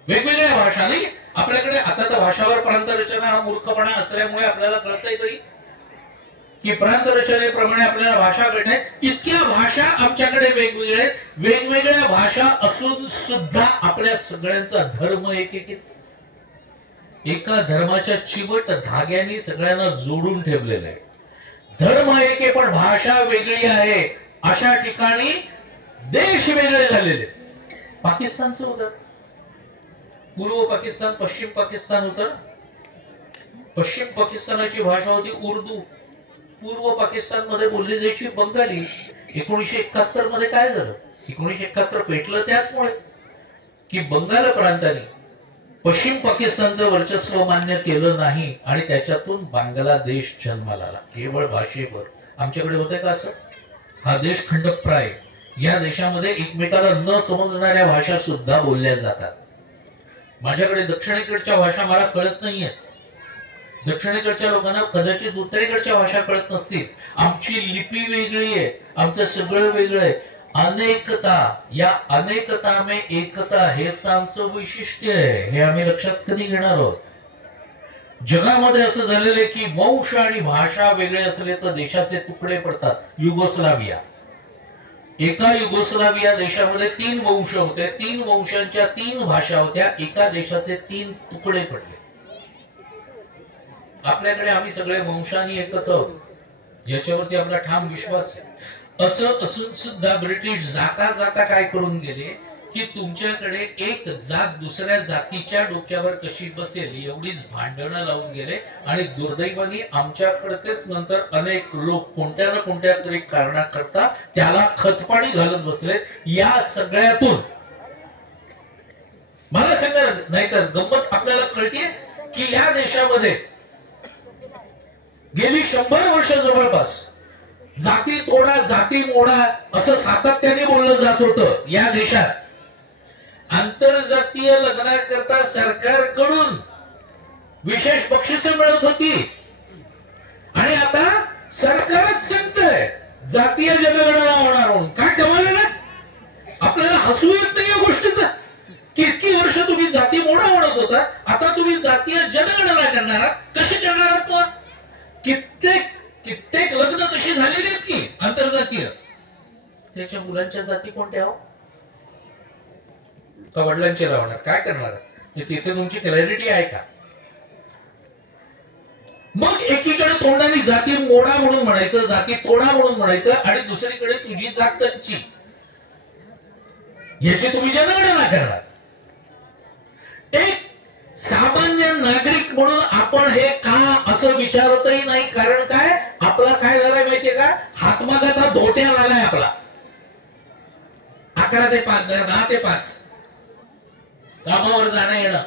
वेगवेगळ्या भाषा नाही आपल्याकडे. आता तर भाषावर प्रांत रचना हा मूर्खपणा असल्यामुळे आपल्याला कळतंय तरी की प्रांत रचनेप्रमाणे आपल्याला भाषा भेटते. इतक्या भाषा आमच्याकडे वेगवेगळ्या आहेत. वेगवेगळ्या भाषा असून सुद्धा आपल्या सगळ्यांचा धर्म एक एक. एका धर्माच्या चिवट धाग्याने सगळ्यांना जोडून ठेवलेलं आहे. धर्म एक आहे पण भाषा वेगळी आहे. अशा ठिकाणी देश वेगळे झालेले. पाकिस्तानचं होतं, पूर्व पाकिस्तान पश्चिम पाकिस्तान होतं. पश्चिम पाकिस्तानाची भाषा होती उर्दू, पूर्व पाकिस्तान मध्ये बोलली जायची बंगाली. 1971 मध्ये काय झालं, 1971 पेटलं त्याचमुळे की बंगाल प्रांताने पश्चिम पाकिस्तानचं वर्चस्व मान्य केलं नाही आणि त्याच्यातून बांगलादेश जन्माला आला. केवळ भाषेवर आमच्याकडे होतंय का असं? हा देश खंडप्राय. या देशामध्ये एकमेकाला न समजणाऱ्या भाषा सुद्धा बोलल्या जातात. माझ्याकडे दक्षिणेकडच्या भाषा मला कळत नाहीये, दक्षिणेकडच्या लोकांना कदाचित उत्तरेकडच्या भाषा कळत नसतील. आमची लिपी वेगळी आहे, आमचं सगळं वेगळं आहे. अनेकता, या अनेकता में एकता हे आमचं वैशिष्ट्य आहे. हे आम्ही लक्षात कधी घेणार आहोत? जगामध्ये असं झालेलं आहे की वंश आणि भाषा वेगळे असले तर देशाचे तुकडे पडतात. युगोस्लाविया, एका युगोस्लाविया देशामध्ये 3 वंश होते, 3 वंशांच्या 3 भाषा होत्या, एका देशाचे 3 तुकडे पडले. आपल्याकडे आम्ही सगळे वंशांनी एकच आहोत याच्यावरती आपला ठाम विश्वास आहे. असं असून सुद्धा ब्रिटिश जाता जाता काय करून गेले की तुमच्याकडे एक जात दुसऱ्या जातीच्या डोक्यावर कशी बसेल एवढीच भांडणं लावून गेले. आणि दुर्दैवाने आमच्याकडचेच नंतर अनेक लोक कोणत्या ना कोणत्या तरी कारणाकरता त्याला खतपाणी घालत बसले. या सगळ्यातून मला सांगा, नाहीतर गंमत आपल्याला कळते की या देशामध्ये गेली 100 वर्ष जवळपास जाती तोडा जाती मोडा असं सातत्याने बोललं जात होतं. या देशात आंतरजातीय लग्नाकरता सरकारकडून विशेष बक्षिसं मिळत होती आणि आता सरकारच सांगतंय जातीय जनगणना होणार म्हणून. काय कमाल आहे ना, आपल्याला हसू येत नाही या गोष्टीचं की इतकी वर्ष तुम्ही जाती मोडा म्हणत होता, आता तुम्ही जातीय जनगणना करणार आहात. कशी करणार आहात मग? कित्येक लग्न तशी झालेली आहेत की आंतरजातीय. त्याच्या मुलांच्या जाती कोणत्या हो? का वडिलांचे लावणार? काय करणार? तिथे तुमची क्लॅरिटी आहे का? मग एकीकडे तोंडाने जाती मोडा म्हणून म्हणायचं, जाती तोडा म्हणून म्हणायचं आणि दुसरीकडे तुझी जात त्यांची, याची तुम्ही जनगणना करणार. एक सामान्य नागरिक म्हणून आपण हे का असं विचारतही नाही. कारण काय, आपला काय झालाय माहितीये का, हातमागाचा धोट्या झालाय आपला. 11 ते 5, 10 ते 5 कामावर जाणं येणं,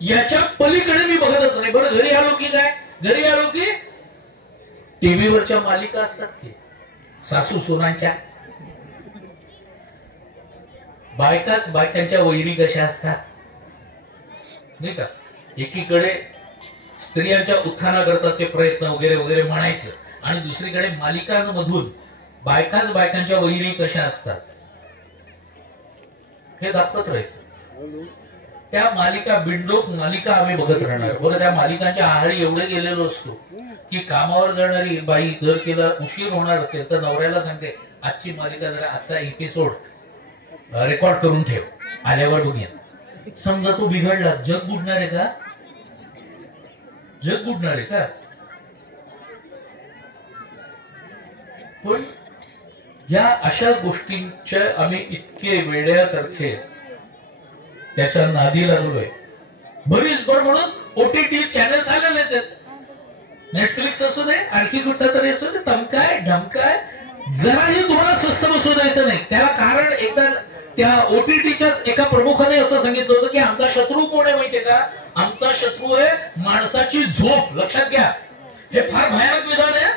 याच्या पलीकडे मी बघतच नाही. बरं, घरी आलो की काय, घरी आलो की टीव्हीवरच्या मालिका असतात की सासू सुनांच्या, बायकांच्या वैरी कशा असतात नाही का. एकीकडे स्त्रियांच्या उत्थानाकरताचे प्रयत्न वगैरे वगैरे म्हणायचं आणि दुसरीकडे मालिकांमधून बायकांच्या वैरी कशा असतात हे दाखवत राहायचं. त्या मालिका, बिंडोक मालिका आम्ही बघत राहणार. बरं, त्या मालिकांच्या आहारी एवढे गेलेलो असतो की कामावर जाणारी बाई जर तिला उशीर होणार असेल तर नवऱ्याला सांगते आजची मालिका जरा, आजचा एपिसोड रेकॉर्ड करून ठेव, आल्यावर बघूया. समजा तो बिघडला, जग बुडणार आहे का? जग बुडणार आहे का? पण या अशा गोष्टींच्या आम्ही इतके वेड्यासारखे त्याच्या नादी लागलोय. बरीच बरं म्हणून OTT चॅनल्स आलेलेच आहेत. नेटफ्लिक्स असू दे, आणखी कुठचा तरी असू दे, तमकाय ढमकाय, जराही तुम्हाला स्वस्त बसू द्यायचं नाही. त्याला कारण एकदा त्या OTTच्याच एका प्रमुखाने असं सांगितलं होतं की आमचा शत्रू कोण आहे माहितीये का? आमचा शत्रू आहे माणसाची झोप. लक्षात घ्या, हे फार भयानक विधान आहे.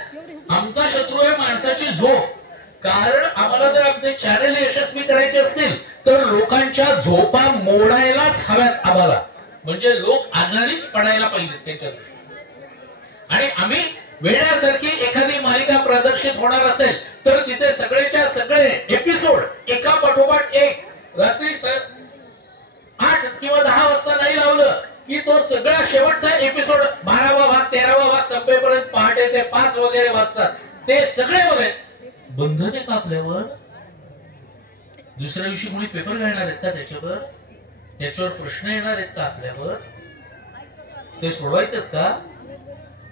आमचा शत्रू आहे माणसाची झोप. कारण आम्हाला जर आमचे चॅनल यशस्वी करायचे असतील तर लोकांच्या झोपा मोडायलाच हव्यात आम्हाला. म्हणजे लोक आजारीच पडायला पाहिजेत त्याच्यात. आणि आम्ही वेळासारखी एखादी मालिका प्रदर्शित होणार असेल तर तिथे सगळेच्या सगळे एपिसोड एका पाठोपाठ एक रात्री 8 किंवा 10 वाजता नाही लावलं की तो सगळा शेवटचा एपिसोड 12वा भाग 13वा भाग संपेपर्यंत पहाटे ते 5 वगैरे वाजतात. ते सगळे बघाय बंधन आहे का आपल्यावर? दुसऱ्या दिवशी कोणी पेपर घालणार आहेत का त्याच्यावर प्रश्न येणार आहेत का आपल्यावर? ते सोडवायचं का?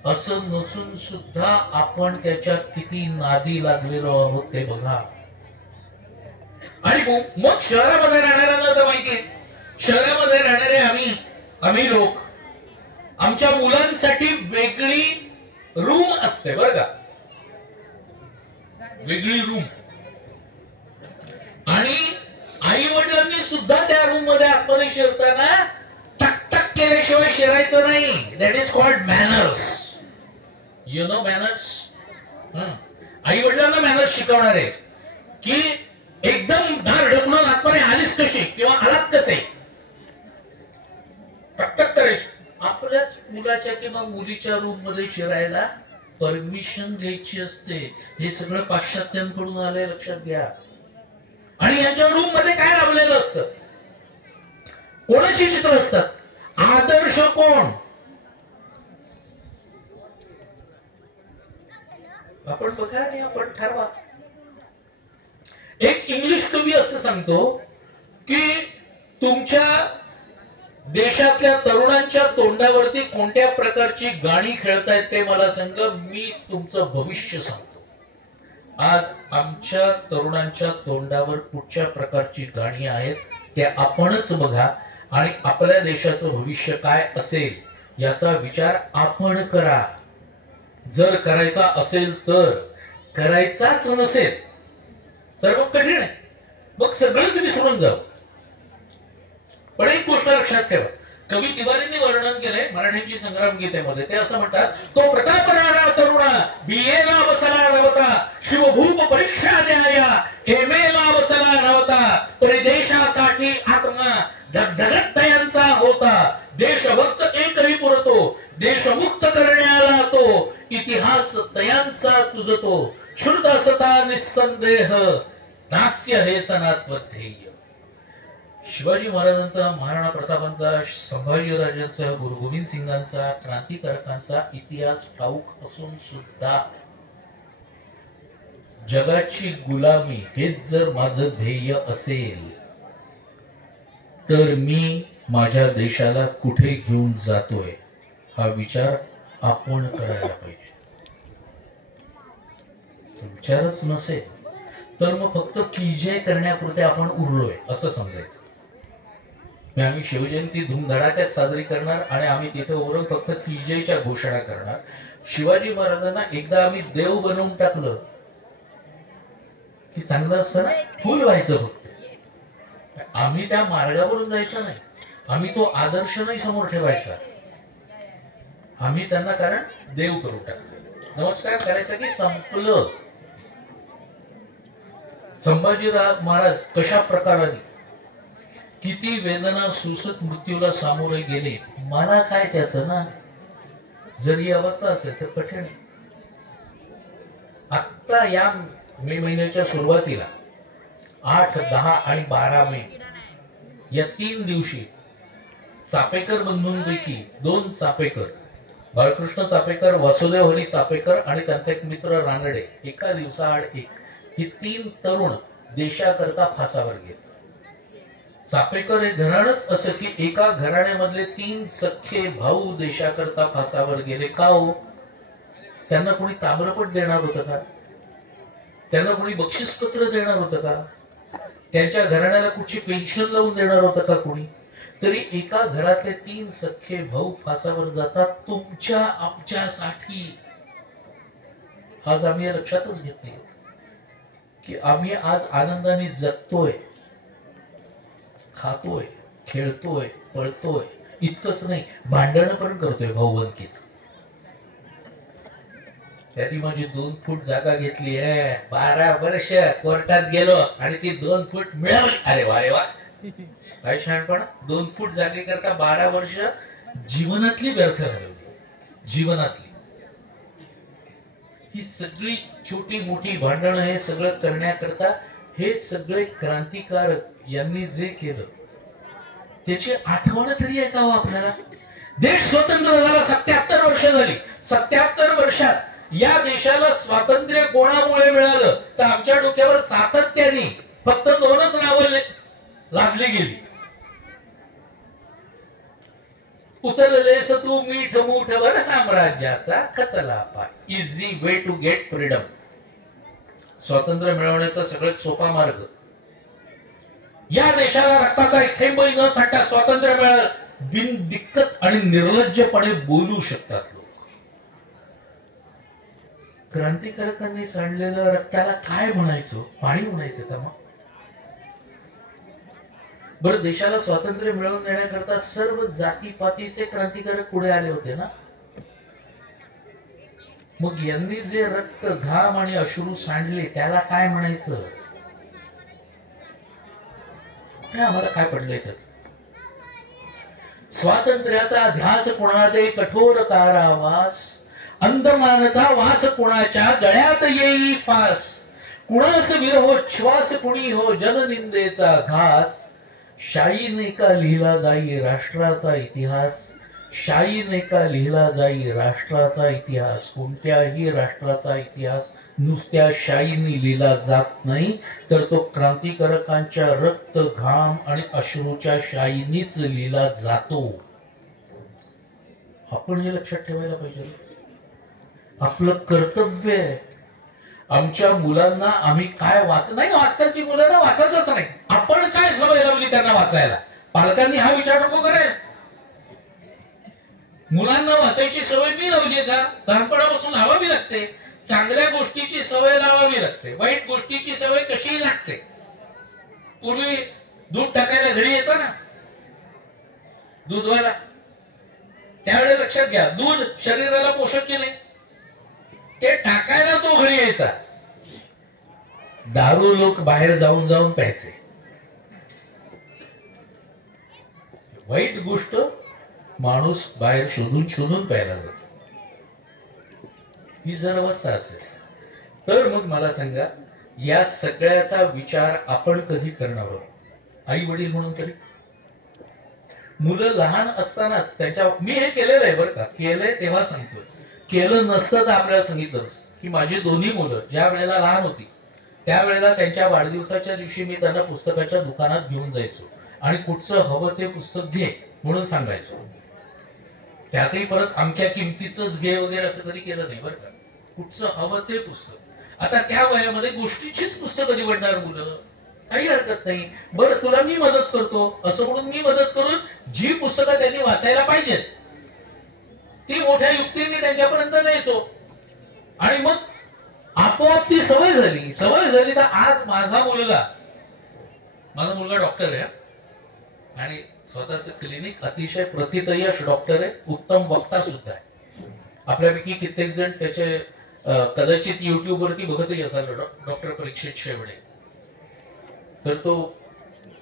असं नसून सुद्धा आपण त्याच्या किती नादी लागलेलो आहोत ते बघा. आणि मग शहरामध्ये राहणाऱ्यांना तर माहिती, शहरामध्ये राहणारे आम्ही लोक, आमच्या मुलांसाठी वेगळी रूम असते बरं का, वेगळी रूम. आणि आई वडिलांनी सुद्धा त्या रूम मध्ये आतमध्ये शिरताना टक टक केल्याशिवाय शिरायचं नाही. That is called manners. You know manners. आई वडिलांना मॅनर्स शिकवणार आहे की एकदम दार ढकलून आतमध्ये आलीस कशी किंवा आलात कसे, टकटक करायची. आपल्याच मुलाच्या किंवा मुलीच्या रूम मध्ये शिरायला परमिशन घ्यायची असते. हे सगळं पाश्चात्यांकडून आलंय, लक्षात घ्या. आणि यांच्या रूम मध्ये काय लावलेलं असतं? कोणाची चित्र असतात? आदर्श कोण? आपण बघा आणि आपण ठरवा. एक इंग्लिश कवी असं सांगतो की तुमच्या देशातल्या तरुणांच्या तोंडावरती कोणत्या प्रकारची गाणी खेळतायत ते मला सांग, मी तुमचं भविष्य सांगतो. आज आमच्या तरुणांच्या तोंडावर कुठच्या प्रकारची गाणी आहेत ते आपणच बघा आणि आपल्या देशाचं भविष्य काय असेल याचा विचार आपण करा. जर करायचा असेल तर, करायचाच नसेल तर मग कठीण आहे, मग सगळंच विसरून जाऊ. पण एक गोष्ट लक्षात ठेवा, कवी तिवारींनी वर्णन केलंय मराठ्यांची संग्राम गीतेमध्ये. ते असं म्हणतात, तो प्रताप राणा तरुणा बीएला बसला नवता, शिवभूप परीक्षा द्याया एमेला बसला नवता, परिदेशासाठी आत्मा धगधगत तयांचा होता, देशभक्त एकही पुरतो, देशमुक्त करण्याला तो, इतिहास तयांचा तुझतो, श्रुत असता निस्संदेह, नास्य हेच नात्वध्येय. शिवाजी महाराजांचा, महाराणा प्रतापांचा, संभाजीराजांचा, गुरु गोविंद सिंगांचा, क्रांतिकारकांचा इतिहास ठाऊक असून सुद्धा जगाची गुलामी हेच जर माझं ध्येय असेल तर मी माझ्या देशाला कुठे घेऊन जातोय हा विचार आपण करायला पाहिजे. विचारच नसेल तर मग फक्त कीजय करण्यापुरते आपण उरलोय असं समजायचं. आम्ही शिवजयंती धूमधडाक्यात साजरी करणार आणि आम्ही तिथे ओरडून फक्त कीजयच्या घोषणा करणार. शिवाजी महाराजांना एकदा आम्ही देव बनवून टाकलं की चांगलं असतं ना, फुल व्हायचं फक्त. आम्ही त्या मार्गावरून जायचं नाही, आम्ही तो आदर्श नाही समोर ठेवायचा. आम्ही त्यांना कारण देव करून टाकलं, नमस्कार करायचा की संपलं. संभाजीराव महाराज कशा प्रकाराने किती वेदना सुसत मृत्यूला सामोरे गेले, मला काय त्याचं ना. जर ही अवस्था असेल तर कठीण. आता या मे महिन्याच्या सुरुवातीला 8, 10 आणि 12 मे या 3 दिवशी चापेकर बंधूंपैकी 2 चापेकर, बाळकृष्ण चापेकर, वासुदेव हरी चापेकर आणि त्यांचा एक मित्र रानडे, एका दिवसाआड एक, ही 3 तरुण देशाकरता फासावर गेले. चापेकर हे घराणंच असं की एका घराण्यामधले 3 सख्खे भाऊ देशाकरता फासावर गेले. का हो? त्यांना कोणी ताम्रपट देणार होतं का? त्यांना कोणी बक्षीसपत्र देणार होतं का? त्यांच्या घराण्याला कुठची पेन्शन लावून देणार होतं का कोणी? तरी एका घरातले 3 सख्खे भाऊ फासावर जातात तुमच्या आमच्यासाठी. आज आम्ही या लक्षातच घेत नाही की आम्ही आज आनंदाने जगतोय, खातोय, खेळतोय, पळतोय. इतकंच नाही, भांडण पण करतोय भाऊबंदकीत. त्यांनी माझी 2 फूट जागा घेतली आहे, 12 वर्ष कोर्टात गेलो आणि ती 2 फूट मिळाली. अरे वा रे वा, काय शहाणपण. 2 फूट जागेकरता 12 वर्ष जीवनातली व्यर्थ घालवली. जीवनातली ही सगळी छोटी मोठी भांडणं हे सगळं करण्याकरता हे सगळे क्रांतिकारक यांनी जे केलं त्याची आठवण तरी आहे का हो आपल्याला? देश स्वतंत्र झाला, 77 वर्ष झाली. 77 वर्षात या देशाला स्वातंत्र्य कोणामुळे मिळालं तर आमच्या डोक्यावर सातत्याने फक्त 2च नावं लादली गेली. उचललेस तू मीठ मूठभर साम्राज्याचा खचला पाय, easy way to get freedom. स्वातंत्र्य मिळवण्याचा सगळ्यात सोपा मार्ग. या देशाला रक्ताचा एक थेंबही न साठता स्वातंत्र्य मिळालं. बिनदिक्कत आणि निर्लज्जपणे बोलू शकतात लोक. क्रांतिकारकांनी सांडलेलं रक्ताला काय म्हणायचं? पाणी म्हणायचं का? मग बरं, देशाला स्वातंत्र्य मिळवून देण्याकरता सर्व जातीपातीचे क्रांतिकारक पुढे आले होते ना. मग यांनी जे रक्त, घाम आणि अश्रू सांडले त्याला काय म्हणायचं? आम्हाला काय पडलंय त्याच? स्वातंत्र्याचा ध्यास कोणादे कठोर कारावास, अंदमानचा वास कुणाच्या गळ्यात येई फास, कुणास विरहो श्वास कुणी हो जननिंदेचा घास. शाईने का लिहिला जाई राष्ट्राचा इतिहास, शाईने का लिहिला जाई राष्ट्राचा इतिहास. कोणत्याही राष्ट्राचा इतिहास नुसत्या शाईने लिहिला जात नाही, तर तो क्रांतिकारकांच्या रक्त, घाम आणि अश्रूच्या शाईनीच लिहिला जातो. आपण हे लक्षात ठेवायला पाहिजे. आपलं कर्तव्य आहे. आमच्या मुलांना आम्ही काय नाही, आजकालची मुलांना वाचायचंच नाही. आपण काय सवय लावली त्यांना वाचायला? पालकांनी हा विचार नको करेल. मुलांना वाचायची सवय मी लावली का? लहानपणापासून लावावी लागते. चांगल्या गोष्टीची सवय लावावी लागते, वाईट गोष्टीची सवय कशी लागते. पूर्वी दूध टाकायला घरी येतं ना, दूधवाला. त्यावेळेला लक्षात घ्या, दूध शरीराला पोषक की नाही, ते टाकायला तो घरी यायचा. दारू लोक बाहेर जाऊन जाऊन प्यायचे. वाईट गोष्ट माणूस बाहेर शोधून शोधून प्यायला जातो. ही जर अवस्था असेल तर मग मला सांगा, या सगळ्याचा विचार आपण कधी करणार आहोत? आई वडील म्हणून तरी. मुलं लहान असतानाच त्यांच्या, मी हे केलेलं आहे बरं का, केलंय तेव्हा सांगतोय, केलं नसतं तर आपल्याला सांगितलं की माझी दोन्ही मुलं ज्या वेळेला लहान होती त्यावेळेला त्यांच्या वाढदिवसाच्या दिवशी मी त्यांना पुस्तकाच्या दुकानात घेऊन जायचो आणि कुठचं हवं ते पुस्तक घे म्हणून सांगायचो. त्यातही परत आमच्या किमतीच घे वगैरे असं कधी केलं नाही बरं का. कुठचं हवं ते पुस्तक. आता त्या वयामध्ये गोष्टीचीच पुस्तकं निवडणार मुलं, काही हरकत नाही. बरं तुला मी मदत करतो असं म्हणून मी मदत करून जी पुस्तकं त्यांनी वाचायला पाहिजेत ती मोठ्या युक्तीने त्यांच्यापर्यंत न्यायचो. आणि मग आपोआप ती सवय झाली. तर आज माझा मुलगा डॉक्टर आहे आणि स्वतःच क्लिनिक, अतिशय प्रथितयश डॉक्टर आहे, उत्तम वक्ता सुद्धा आहे. आपल्यापैकी कित्येक जण त्याचे कदाचित युट्यूब वरती बघतही असाल, डॉक्टर परीक्षित शेवडे. तर तो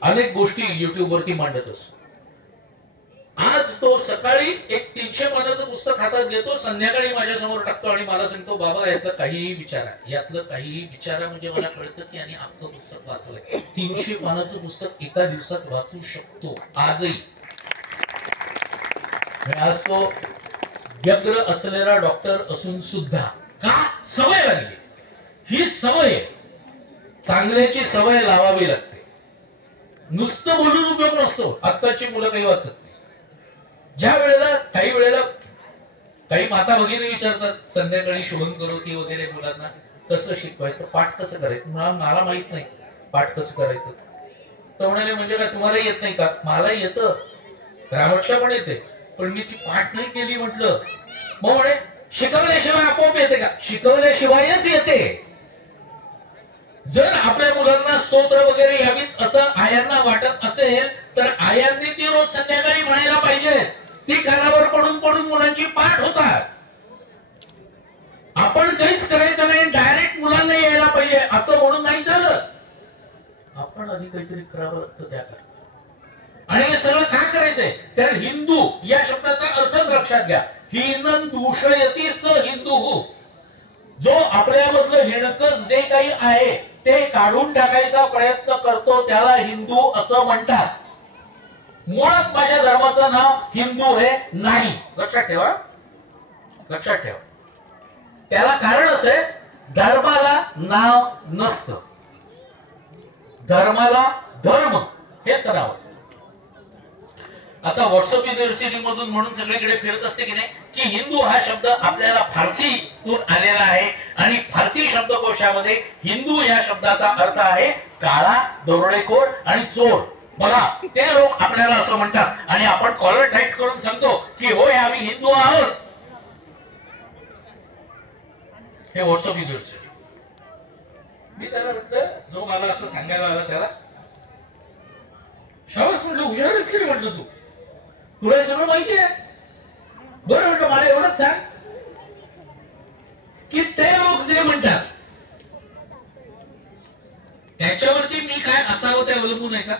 अनेक गोष्टी युट्यूब वरती मांडत असतो. आज तो सकाळी एक 300 पानाचं पुस्तक हातात घेतो, संध्याकाळी माझ्या समोर टाकतो आणि मला सांगतो, बाबा यातलं काहीही विचारा म्हणजे मला कळतं की आणि अख्खं पुस्तक वाचलंय. 300 पानाचं पुस्तक एका दिवसात वाचू शकतो आजही. आज तो व्यग्र असलेला डॉक्टर असून सुद्धा का? सवय लागली. ही सवय, चांगल्याची सवय लावावी लागते. नुसतं बोलून उपयोग नसतो. आजकालची मुलं काही वाचत नाही. काही वेळेला काही माता भगिनी विचारतात संध्याकाळी शोधून करू की वगैरे मुलांना कसं शिकवायचं, पाठ कसं करायचं. मला माहित नाही पाठ कसं करायचं. तर म्हणाले म्हणजे काय तुम्हाला येत नाही का? मला येतं, ग्रामरक्षा पण येते, पण मी ती पाठ नाही केली म्हटलं. मग म्हणे शिकवल्याशिवाय आपोआप येते का? शिकवल्याशिवायच येते. जर आपल्या मुलांना स्तोत्र वगैरे यावीत असं आयांना वाटत असेल तर आयांनी ती रोज संध्याकाळी म्हणायला पाहिजे. ती कानावर पडून मुलांची पाठ होतात. आपण काहीच करायचं नाही, डायरेक्ट मुलांना यायला पाहिजे असं म्हणून नाही झालं. आपण आधी काहीतरी करावं लागतं त्याकरता. आणि हे सगळं का करायचंय? कारण हिंदू या शब्दाचा अर्थच लक्षात घ्या. हिनन दूषयती स हिंदू. जो आपल्यामधलं हिणकस जे काही आहे ते काढून टाकायचा प्रयत्न करतो त्याला हिंदू असं म्हणतात. मुळात माझ्या धर्माचं नाव हिंदू हे नाही. लक्षात ठेवा. त्याला कारण असं आहे, धर्माला नाव नसतं. धर्माला धर्म हेच नाव. आता व्हॉट्सअप युनिव्हर्सिटी मधून म्हणून सगळीकडे फिरत असते की नाही की हिंदू हा शब्द आपल्याला फारसीतून आलेला आहे आणि फारसी शब्दकोशामध्ये हिंदू या शब्दाचा अर्थ आहे काळा, दरोडेखोर आणि चोर. बघा ते लोक आपल्याला असं म्हणतात आणि आपण कॉलर टाईट करून सांगतो की होय आम्ही हिंदू आहोत. हे व्हॉट्सअप युनिव्हर्सिटी. मी त्याला म्हटलं, जो मला असं सांगायला आला त्याला शाबास म्हटलं, हुशारच केली म्हटलं, तुला हे सगळं माहिती आहे. बरं म्हटलं, मला एवढंच सांग की ते लोक जे म्हणतात त्याच्यावरती मी काय असावं ते अवलंबून आहे का?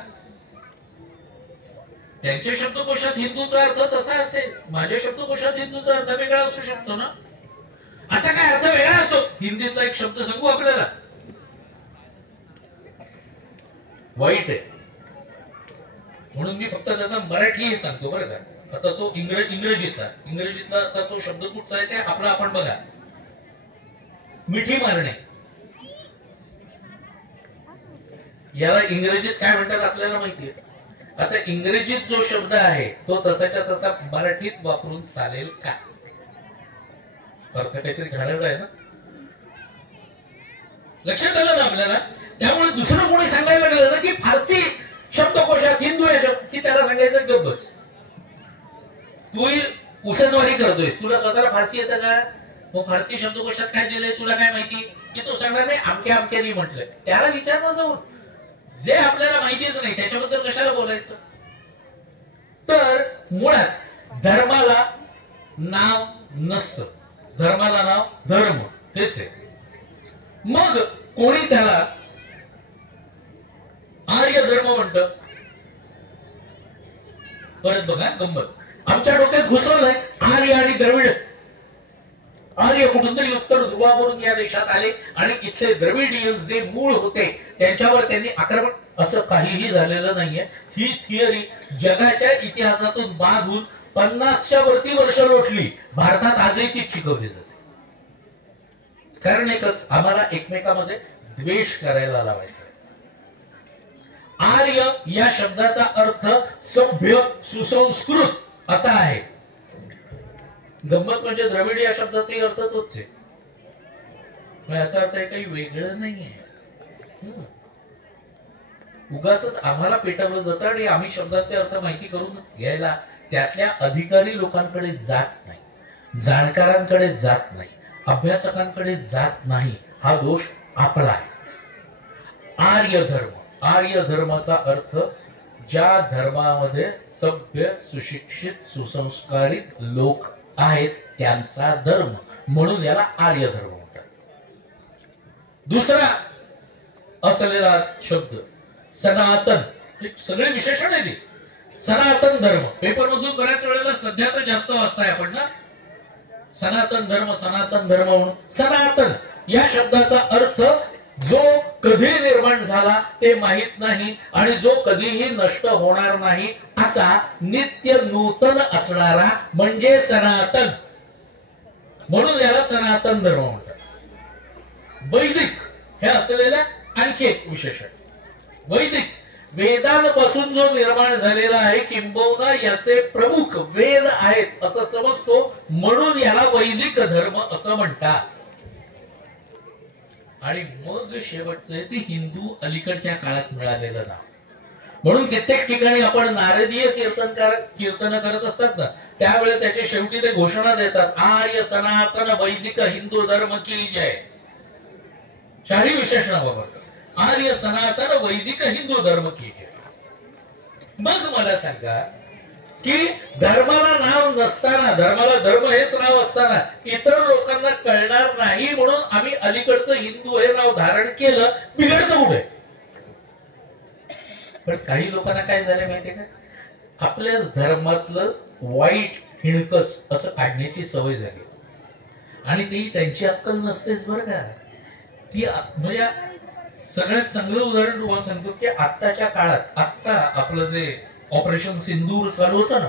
त्यांच्या शब्दकोशात हिंदूचा अर्थ तसा असेल, माझ्या शब्दकोशात हिंदूचा अर्थ वेगळा असू शकतो ना. असा काय अर्थ वेगळा असो. हिंदीतला एक शब्द सांगू आपल्याला, वाईट आहे म्हणून मी फक्त त्याचा मराठी सांगतो बरं का. आता तो इंग्रजीतला आता तो शब्द कुठचा आहे ते आपला आपण बघा. मिठी मारणे याला इंग्रजीत काय म्हणतात आपल्याला माहितीये. आता इंग्रजीत जो शब्द आहे तो तसाच्या तसा मराठीत वापरून चालेल का? अर्थ काहीतरी घालवला आहे ना. लक्षात आलं ना आपल्याला. त्यामुळे दुसरं कोणी सांगायला लागलं ना की फारसी शब्दकोशात हिंदू आहे शब्द की त्याला सांगायचं गप्प बस. तू उसनवारी करतोयस, तुला स्वतःला फारसी येतं का? मग फारसी शब्दकोशात काय दिलंय तुला काय माहिती? की तो सांगणार नाही आमक्याने म्हटलंय. त्याला विचारणं जाऊन जे आपल्याला माहितीच नाही त्याच्याबद्दल कशाला बोलायचं. तर मुळात धर्माला नाव नसतं, धर्माला नाव धर्म हेच आहे. मग कोणी त्याला आर्य धर्म म्हणत. परत बघा गंमत, आमच्या डोक्यात घुसवलंय आर्य आणि द्रविड. आर्य कुठून तरी उत्तर ध्रुवावरून या देशात आले आणि इथले द्रविडियन्स जे मूळ होते त्यांच्यावर त्यांनी आक्रमण. असं काहीही झालेलं नाहीये. ही थिअरी जगाच्या इतिहासातून बाद होऊन 50च्या वरती वर्ष लोटली. भारतात आजही ती शिकवली जाते. कारण एकच, आम्हाला एकमेकांमध्ये द्वेष करायला लावायचा. आर्य या शब्दाचा अर्थ सभ्य सुसंस्कृत असा आहे. गंमत म्हणजे द्रविड या शब्दाचाही अर्थ तोच आहे. याचा अर्थ काही वेगळं नाहीये. उगाच आम्हाला पेटवलं जातं आणि आम्ही शब्दाचे अर्थ माहिती करून घ्यायला त्यातल्या अधिकारी लोकांकडे जात नाही, जाणकारांकडे जात नाही, अभ्यासकांकडे जात नाही. हा दोष आपला आहे. आर्य धर्म, आर्य धर्माचा अर्थ ज्या धर्मामध्ये सभ्य सुशिक्षित सुसंस्कारित लोक आहेत त्यांचा धर्म, म्हणून याला आर्य धर्म म्हणतात. दुसरा असलेला शब्द सनातन, सगळे विशेषण आहे. सनातन धर्म पेपर मधून बऱ्याच वेळेला सध्या तर जास्त वाचताय आपण ना, सनातन धर्म सनातन धर्म म्हणून. सनातन या शब्दाचा अर्थ जो कधी निर्माण झाला ते माहित नाही आणि जो कधीही नष्ट होणार नाही असा नित्य नूतन असणारा म्हणजे सनातन, म्हणून याला सनातन धर्म म्हणतात. वैदिक हे असलेला आणखी एक विशेषण. वैदिक वेदांपासून जो निर्माण झालेला आहे, किंबहुना याचे प्रमुख वेद आहेत असं समजतो, म्हणून याला वैदिक धर्म असं म्हणतात. आणि मग शेवटचे ते हिंदू अलीकडच्या काळात मिळालेलं नाव. म्हणून कित्येक ठिकाणी आपण नारदीय कीर्तन करत असतात ना, त्यावेळेस त्याच्या शेवटी ते घोषणा देतात, आर्य सनातन वैदिक हिंदू धर्म की जय. चारही विशेषण वापरतात. आर्य सनातन वैदिक हिंदू धर्म की जय. मग मला सांगा की धर्माला नाव नसताना, धर्माला धर्म हेच नाव असताना इतर लोकांना कळणार नाही म्हणून आम्ही अलीकडचं हिंदू हे नाव धारण केलं, बिघडतं कुठे? पण काही लोकांना काय झालं माहितीये का, आपल्याच धर्मातलं वाईट हिणकस असं काढण्याची सवय झाली आणि ती त्यांची अक्कल नसतेच बरं का. ती म्हणजे सगळ्यात चांगलं उदाहरण तुम्हाला सांगतो की आत्ताच्या काळात, आत्ता आपलं जे ऑपरेशन सिंदूर चालू होतं ना,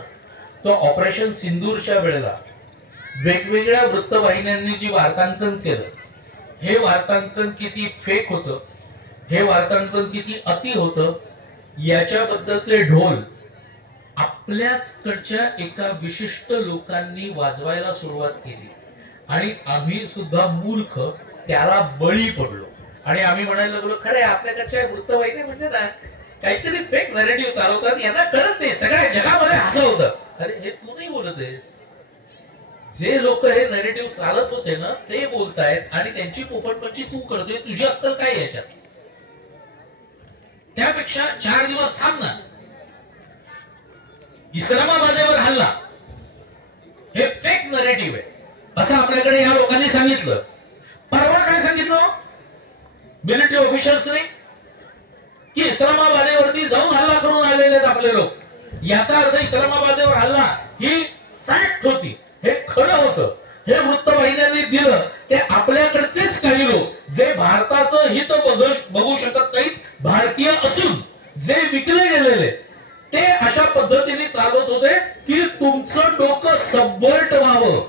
तो ऑपरेशन सिंदूरच्या वेळेला वेगवेगळ्या वृत्तवाहिन्यांनी जी वार्तांकन केलं, हे वार्तांकन किती फेक होतं, हे वार्तांकन किती अति होतं, याच्याबद्दलचे ढोल आपल्याचकडच्या एका विशिष्ट लोकांनी वाजवायला सुरुवात केली आणि आम्ही सुद्धा मूर्ख त्याला बळी पडलो. आणि आम्ही म्हणायला लागलो, खरे आपल्याकडच्या वृत्तवाहिन्या म्हणजे ना काहीतरी फेक नॅरेटिव्ह चालवतात, यांना कळत नाही, सगळ्या जगामध्ये हसवतं. अरे हे तू नाही बोलत आहेस, जे लोक हे नॅरेटिव्ह चालत होते ना ते बोलतायत आणि त्यांची पोपटपंची तू करतोय. तुझी अक्कल काय याच्यात? त्यापेक्षा 4 दिवस थांब ना. इस्लामाबादेवर हल्ला हे फेक नॅरेटिव्ह आहे असं आपल्याकडे या लोकांनी सांगितलं. परवा काय सांगितलं मिलिटरी ऑफिसर्सने की इस्लामाबादेवरती जाऊन हल्ला करून आलेले आहेत आपले लोक. याचा अर्थ इस्लामाबादेवर हल्ला ही फॅक्ट होती, हे खरं होतं. हे वृत्तवाहिन्यांनी दिलं ते आपल्याकडचेच काही लोक जे भारताचं हित बघू शकत नाहीत, भारतीय असून जे विकले गेलेले, ते अशा पद्धतीने चालवत होते की तुमचं डोकं सबवर्ट व्हावं.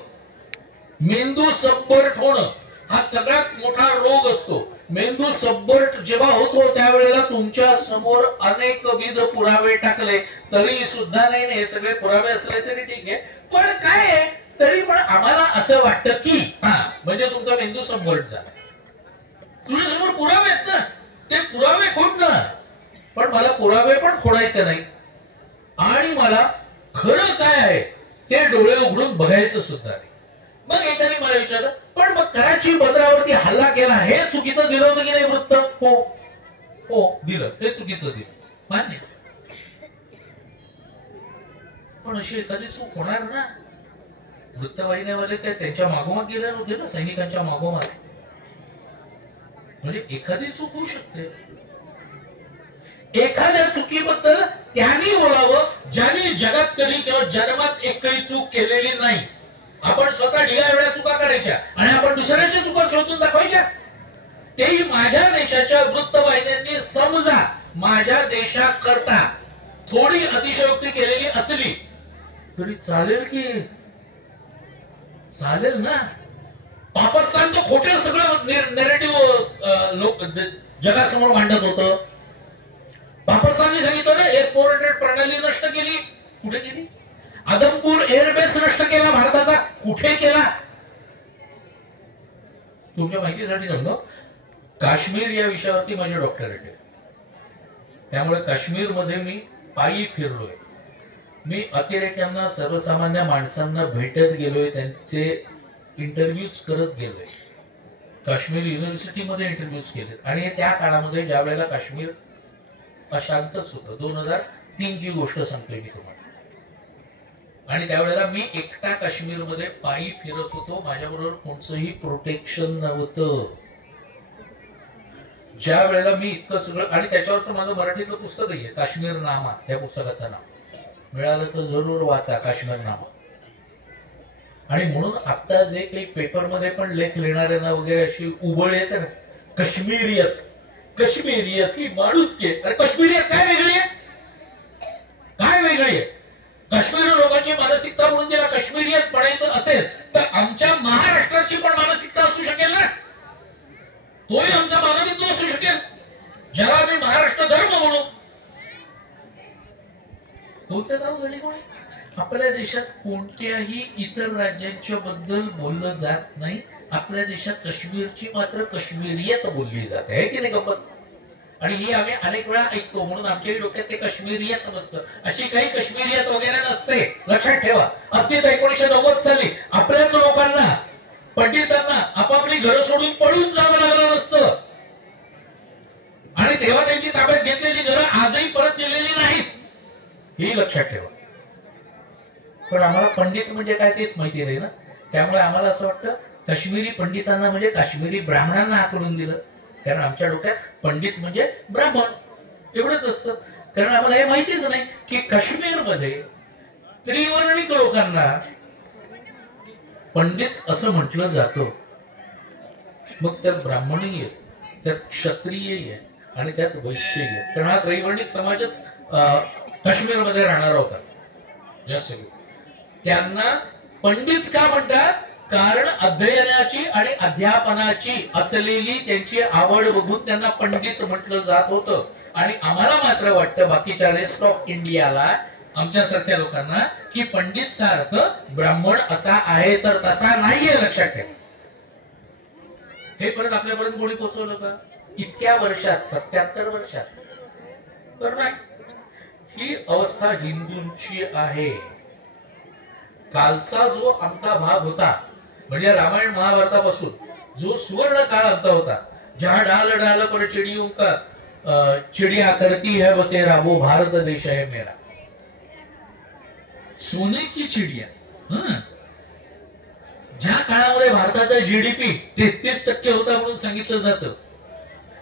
मेंदू सबवर्ट होणं हा सगळ्यात मोठा रोग असतो. मेंदू सबवर्ट जेव्हा होतो त्यावेळेला तुमच्या समोर अनेकविध पुरावे टाकले तरी सुद्धा नाही, हे सगळे पुरावे असले तरी ठीक आहे, पण काय आहे तरी पण आम्हाला असं वाटतं की म्हणजे तुमचा मेंदू सबवर्ट झाला. तुझ्या समोर पुरावे आहेत ना, ते पुरावे खोड ना, पण मला पुरावे पण खोडायचे नाही आणि मला खरं काय आहे ते डोळे उघडून बघायचं सुद्धा नाही. मग एकाने मला विचारलं, पण मग कराची बंदरावरती हल्ला केला हे चुकीचं दिलं होतं की नाही वृत्त? हो हो दिलं, हे चुकीचं दिलं, मान्य. पण अशी एखादी चूक होणार ना. वृत्तवाहिन्यामध्ये ते त्यांच्या मागोमाग गेले नव्हते ना, सैनिकांच्या मागोमाग. म्हणजे एखादी चूक होऊ शकते. एखाद्या चुकीबद्दल त्यांनी बोलावं ज्यांनी जगात कधी किंवा जन्मात एकही चूक केलेली नाही. आपण स्वतः ढिगा एवढ्या चुका करायच्या आणि आपण दुसऱ्याच्या चुका शोधून दाखवायच्या. तेही माझ्या देशाच्या वृत्तवाहिन्यांनी समजा माझ्या देशाकरता थोडी अतिशयोक्ती केलेली असली तरी चालेल की चालेल ना. पाकिस्तान तो खोटे सगळं नेरेटिव्ह लोक जगासमोर मांडत होतं. पाकिस्तानने सांगितलं ना S-400 प्रणाली नष्ट केली. कुठे केली? आदमपूर एअरबेस नष्ट केला भारताचा. कुठे केला? तुमच्या माहितीसाठी सांगतो, काश्मीर या विषयावरती माझे डॉक्टरेट आहे. त्यामुळे काश्मीर मध्ये मी पायी फिरलोय. मी अतिरेक्यांना सर्वसामान्य माणसांना भेटत गेलोय, त्यांचे इंटरव्ह्यूज करत गेलोय. काश्मीर युनिव्हर्सिटीमध्ये इंटरव्ह्यूज केले आणि त्या काळामध्ये ज्या वेळेला काश्मीर अशांतच होतं, 2003 ची गोष्ट सांगतोय मी तुम्हाला. आणि त्यावेळेला मी एकटा काश्मीरमध्ये पायी फिरत होतो. माझ्याबरोबर कोणतंही प्रोटेक्शन नव्हतं. ज्या वेळेला मी इतकं सगळं, आणि त्याच्यावरचं माझं मराठीतलं पुस्तक आहे काश्मीर नामा, त्या पुस्तकाचं नाव मिळालं तर जरूर वाचा, काश्मीर नामा. आणि म्हणून आता जे काही पेपरमध्ये पण लेख लिहिणाऱ्यांना वगैरे अशी उबळ येते ना, काश्मीरियत काश्मीरियत ही माणूस की. अरे काश्मीरियत काय वेगळी आहे? काय वेगळी आहे? काश्मीरी लोकांची मानसिकता म्हणून ज्याला काश्मीरियत पडायचं असेल तर आमच्या महाराष्ट्राची पण मानसिकता असू शकेल ना. तोही आमचा मानबिंदू असू शकेल, ज्याला आम्ही महाराष्ट्र धर्म म्हणू. बोलते जाऊ झाली कोणी. आपल्या देशात कोणत्याही इतर राज्यांच्या बद्दल बोललं जात नाही. आपल्या देशात काश्मीरची मात्र काश्मीरियत बोलली जाते, आहे की नाही गंमत? आणि ही आम्ही अनेक वेळा ऐकतो, म्हणून आमच्याही डोक्यात ते काश्मीरियत नसतं. अशी काही काश्मीरियत वगैरे नसते, लक्षात ठेवा. असती तर 1990 साली आपल्याच लोकांना, पंडितांना आपापली घरं सोडून पळून जावं लागलं नसतं. आणि तेव्हा त्यांची ताब्यात घेतलेली घरं आजही परत दिलेली नाहीत, ही लक्षात ठेवा. पण आम्हाला पंडित म्हणजे काय तेच माहिती नाही ना. त्यामुळे आम्हाला असं वाटतं काश्मीरी पंडितांना म्हणजे काश्मीरी ब्राह्मणांना आकडून दिलं. कारण आमच्या डोक्यात पंडित म्हणजे ब्राह्मण एवढंच असतं. कारण आम्हाला हे माहितीच नाही की काश्मीरमध्ये त्रिवर्णिक लोकांना पंडित असं म्हटलं जातं. मग त्यात ब्राह्मणही आहे, त्यात क्षत्रियही आहे आणि त्यात वैश्यही आहे. कारण हा त्रैवर्णिक समाजच काश्मीरमध्ये राहणारा होता जास्त. त्यांना पंडित का म्हणतात? कारण अध्ययनाची आणि अध्यापनाची असलेली त्यांची आवड बघून त्यांना पंडित म्हटलं जात होतं. आणि आम्हाला मात्र वाटतं बाकीच्या रेस्ट ऑफ इंडियाला, आमच्यासारख्या लोकांना, की पंडितचा अर्थ ब्राह्मण असा आहे, तर तसा नाहीये. लक्षात ठेवा. हे परत आपल्यापर्यंत कोणी पोहोचवलं का इतक्या वर्षात? 77 वर्षात. तर नाही, ही अवस्था हिंदूंची आहे. कालचा जो आमचा भाग होता, म्हणजे रामायण महाभारतापासून जो सुवर्ण काळ आमचा होता, जहां डाल डाल पर चिड़ियों का चिड़िया करती है बसेरा, वो भारत देश है मेरा. सोने की चिड़िया. ज्या काळामध्ये भारताचा GDP 33% होता म्हणून सांगितलं जातं,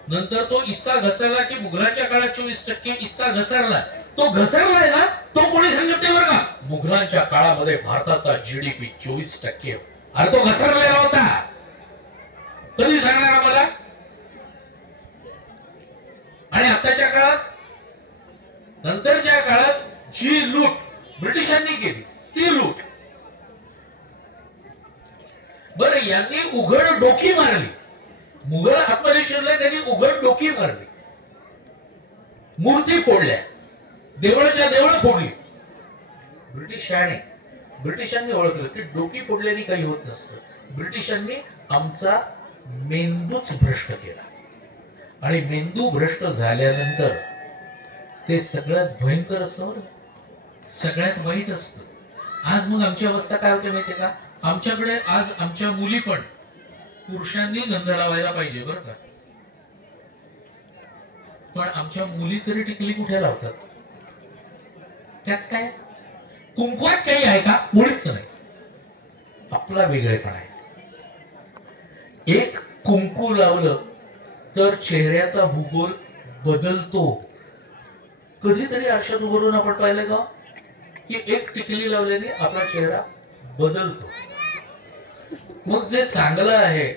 नंतर तो इतका घसरला की मुघलांच्या काळात 24% इतका घसरला. तो घसरलाय ना, तो कोणी सांगत नाही बरं का. मुघलांच्या काळामध्ये भारताचा GDP 24%. अरे तो घसरलेला होता. कधी सांगणार आम्हाला? आणि आताच्या काळात, नंतरच्या काळात जी लूट ब्रिटिशांनी केली, ती लूट. बरं, यांनी उघड डोकी मारली. मुघल आत्मनिर्भर त्यांनी उघड डोकी मारली. मूर्ती फोडल्या, देवळाच्या देवळ फोडली. ब्रिटिशांनी ओळखलं की डोकी फोडल्याने काही होत नसतं. ब्रिटिशांनी आमचा मेंदूच भ्रष्ट केला. आणि मेंदू भ्रष्ट झाल्यानंतर ते सगळ्यात भयंकर असतं, सगळ्यात वाईट असतं. आज मग आमची अवस्था काय होते माहितीये का? आमच्याकडे आज आमच्या मुली पण पुरुषांनी गंध लावायला पाहिजे बरं का, पण आमच्या मुली तरी टिकली कुठे लावतात? त्यात काय? कुंकवात काही आहे का? मुळीच नाही. आपला वेगळेपणा आहे. एक कुंकू लावलं तर चेहऱ्याचा भूगोल बदलतो. कधीतरी आरशात उभं आपण पाहिलं का की एक टिकली लावल्याने आपला चेहरा बदलतो. मग जे चांगलं आहे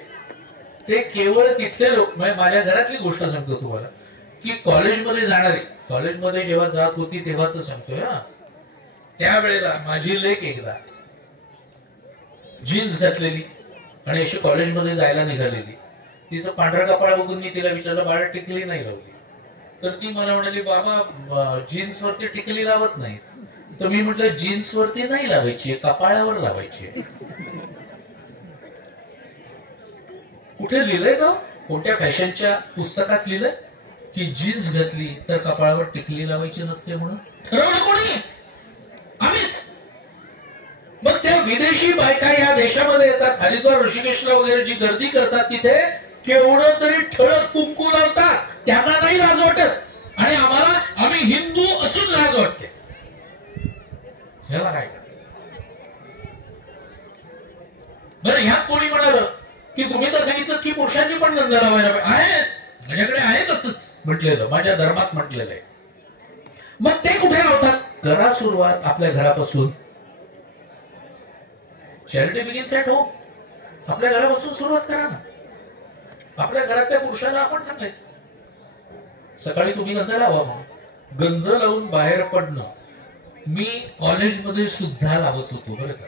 ते केवळ तिथले लोक, माझ्या घरातली गोष्ट सांगतो तुम्हाला की कॉलेजमध्ये जाणारी, कॉलेजमध्ये जेव्हा जात होती तेव्हाच सांगतोय हा, त्यावेळेला माझी लेक एकदा जीन्स घातलेली आणि अशी कॉलेजमध्ये जायला निघालेली. तिचं पांढरं कपाळ बघून मी तिला विचारलं, बाळा टिकली नाही लावली? तर ती मला म्हणाली, बाबा जीन्स वरती टिकली लावत नाही. तर मी म्हटलं, जीन्स वरती नाही लावायची, कपाळावर लावायची. कुठे लिहिलंय का? कोणत्या फॅशनच्या पुस्तकात लिहिलंय की जीन्स घातली तर कपाळावर टिकली लावायची नसते म्हणून? ठरवलं कोणी? आम्हीच. मग त्या विदेशी बायका या देशामध्ये येतात, हरिद्वार ऋषिकेशला वगैरे जी गर्दी करतात, तिथे केवढं तरी ठळक कुंकू लावतात. त्यांना नाही लाज वाटत आणि आम्हाला, आम्ही हिंदू असून लाज वाटते. ह्याला काय? बरं, ह्यात कोणी म्हणालं की तुम्ही तर सांगितलं की पुरुषांनी पण गंध लावायला पाहिजे. आहेच, माझ्याकडे आहे तसंच म्हटलेलं, माझ्या धर्मात म्हटलेलं आहे. मग ते कुठे लावतात? करा सुरुवात आपल्या घरापासून. Charity begins at home. आपल्या घरापासून सुरुवात करा ना. आपल्या घरातल्या पुरुषांना आपण सांगायचं, सकाळी तुम्ही गंध लावा. म्हणून गंध लावून बाहेर पडणं मी कॉलेजमध्ये सुद्धा लावत होतो बरं का.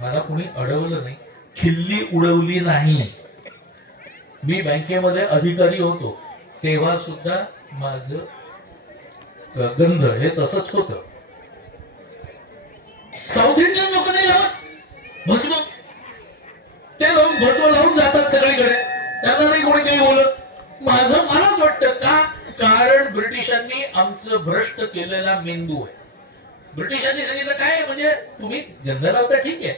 मला कोणी अडवलं नाही, खिल्ली उडवली नाही. मी बँकेमध्ये अधिकारी होतो तेव्हा सुद्धा माझं गंध हे तसंच होतं. साऊथ इंडियन लोक नाही लावत भस्म. ते लोक भस्म लावून जातात सगळीकडे, त्यांना नाही कोणी काही बोलत. माझं मलाच वाटतं का? कारण ब्रिटिशांनी आमचं भ्रष्ट केलेला मेंदू आहे. ब्रिटिशांनी सांगितलं काय, म्हणजे तुम्ही गंध लावता ठीक आहे,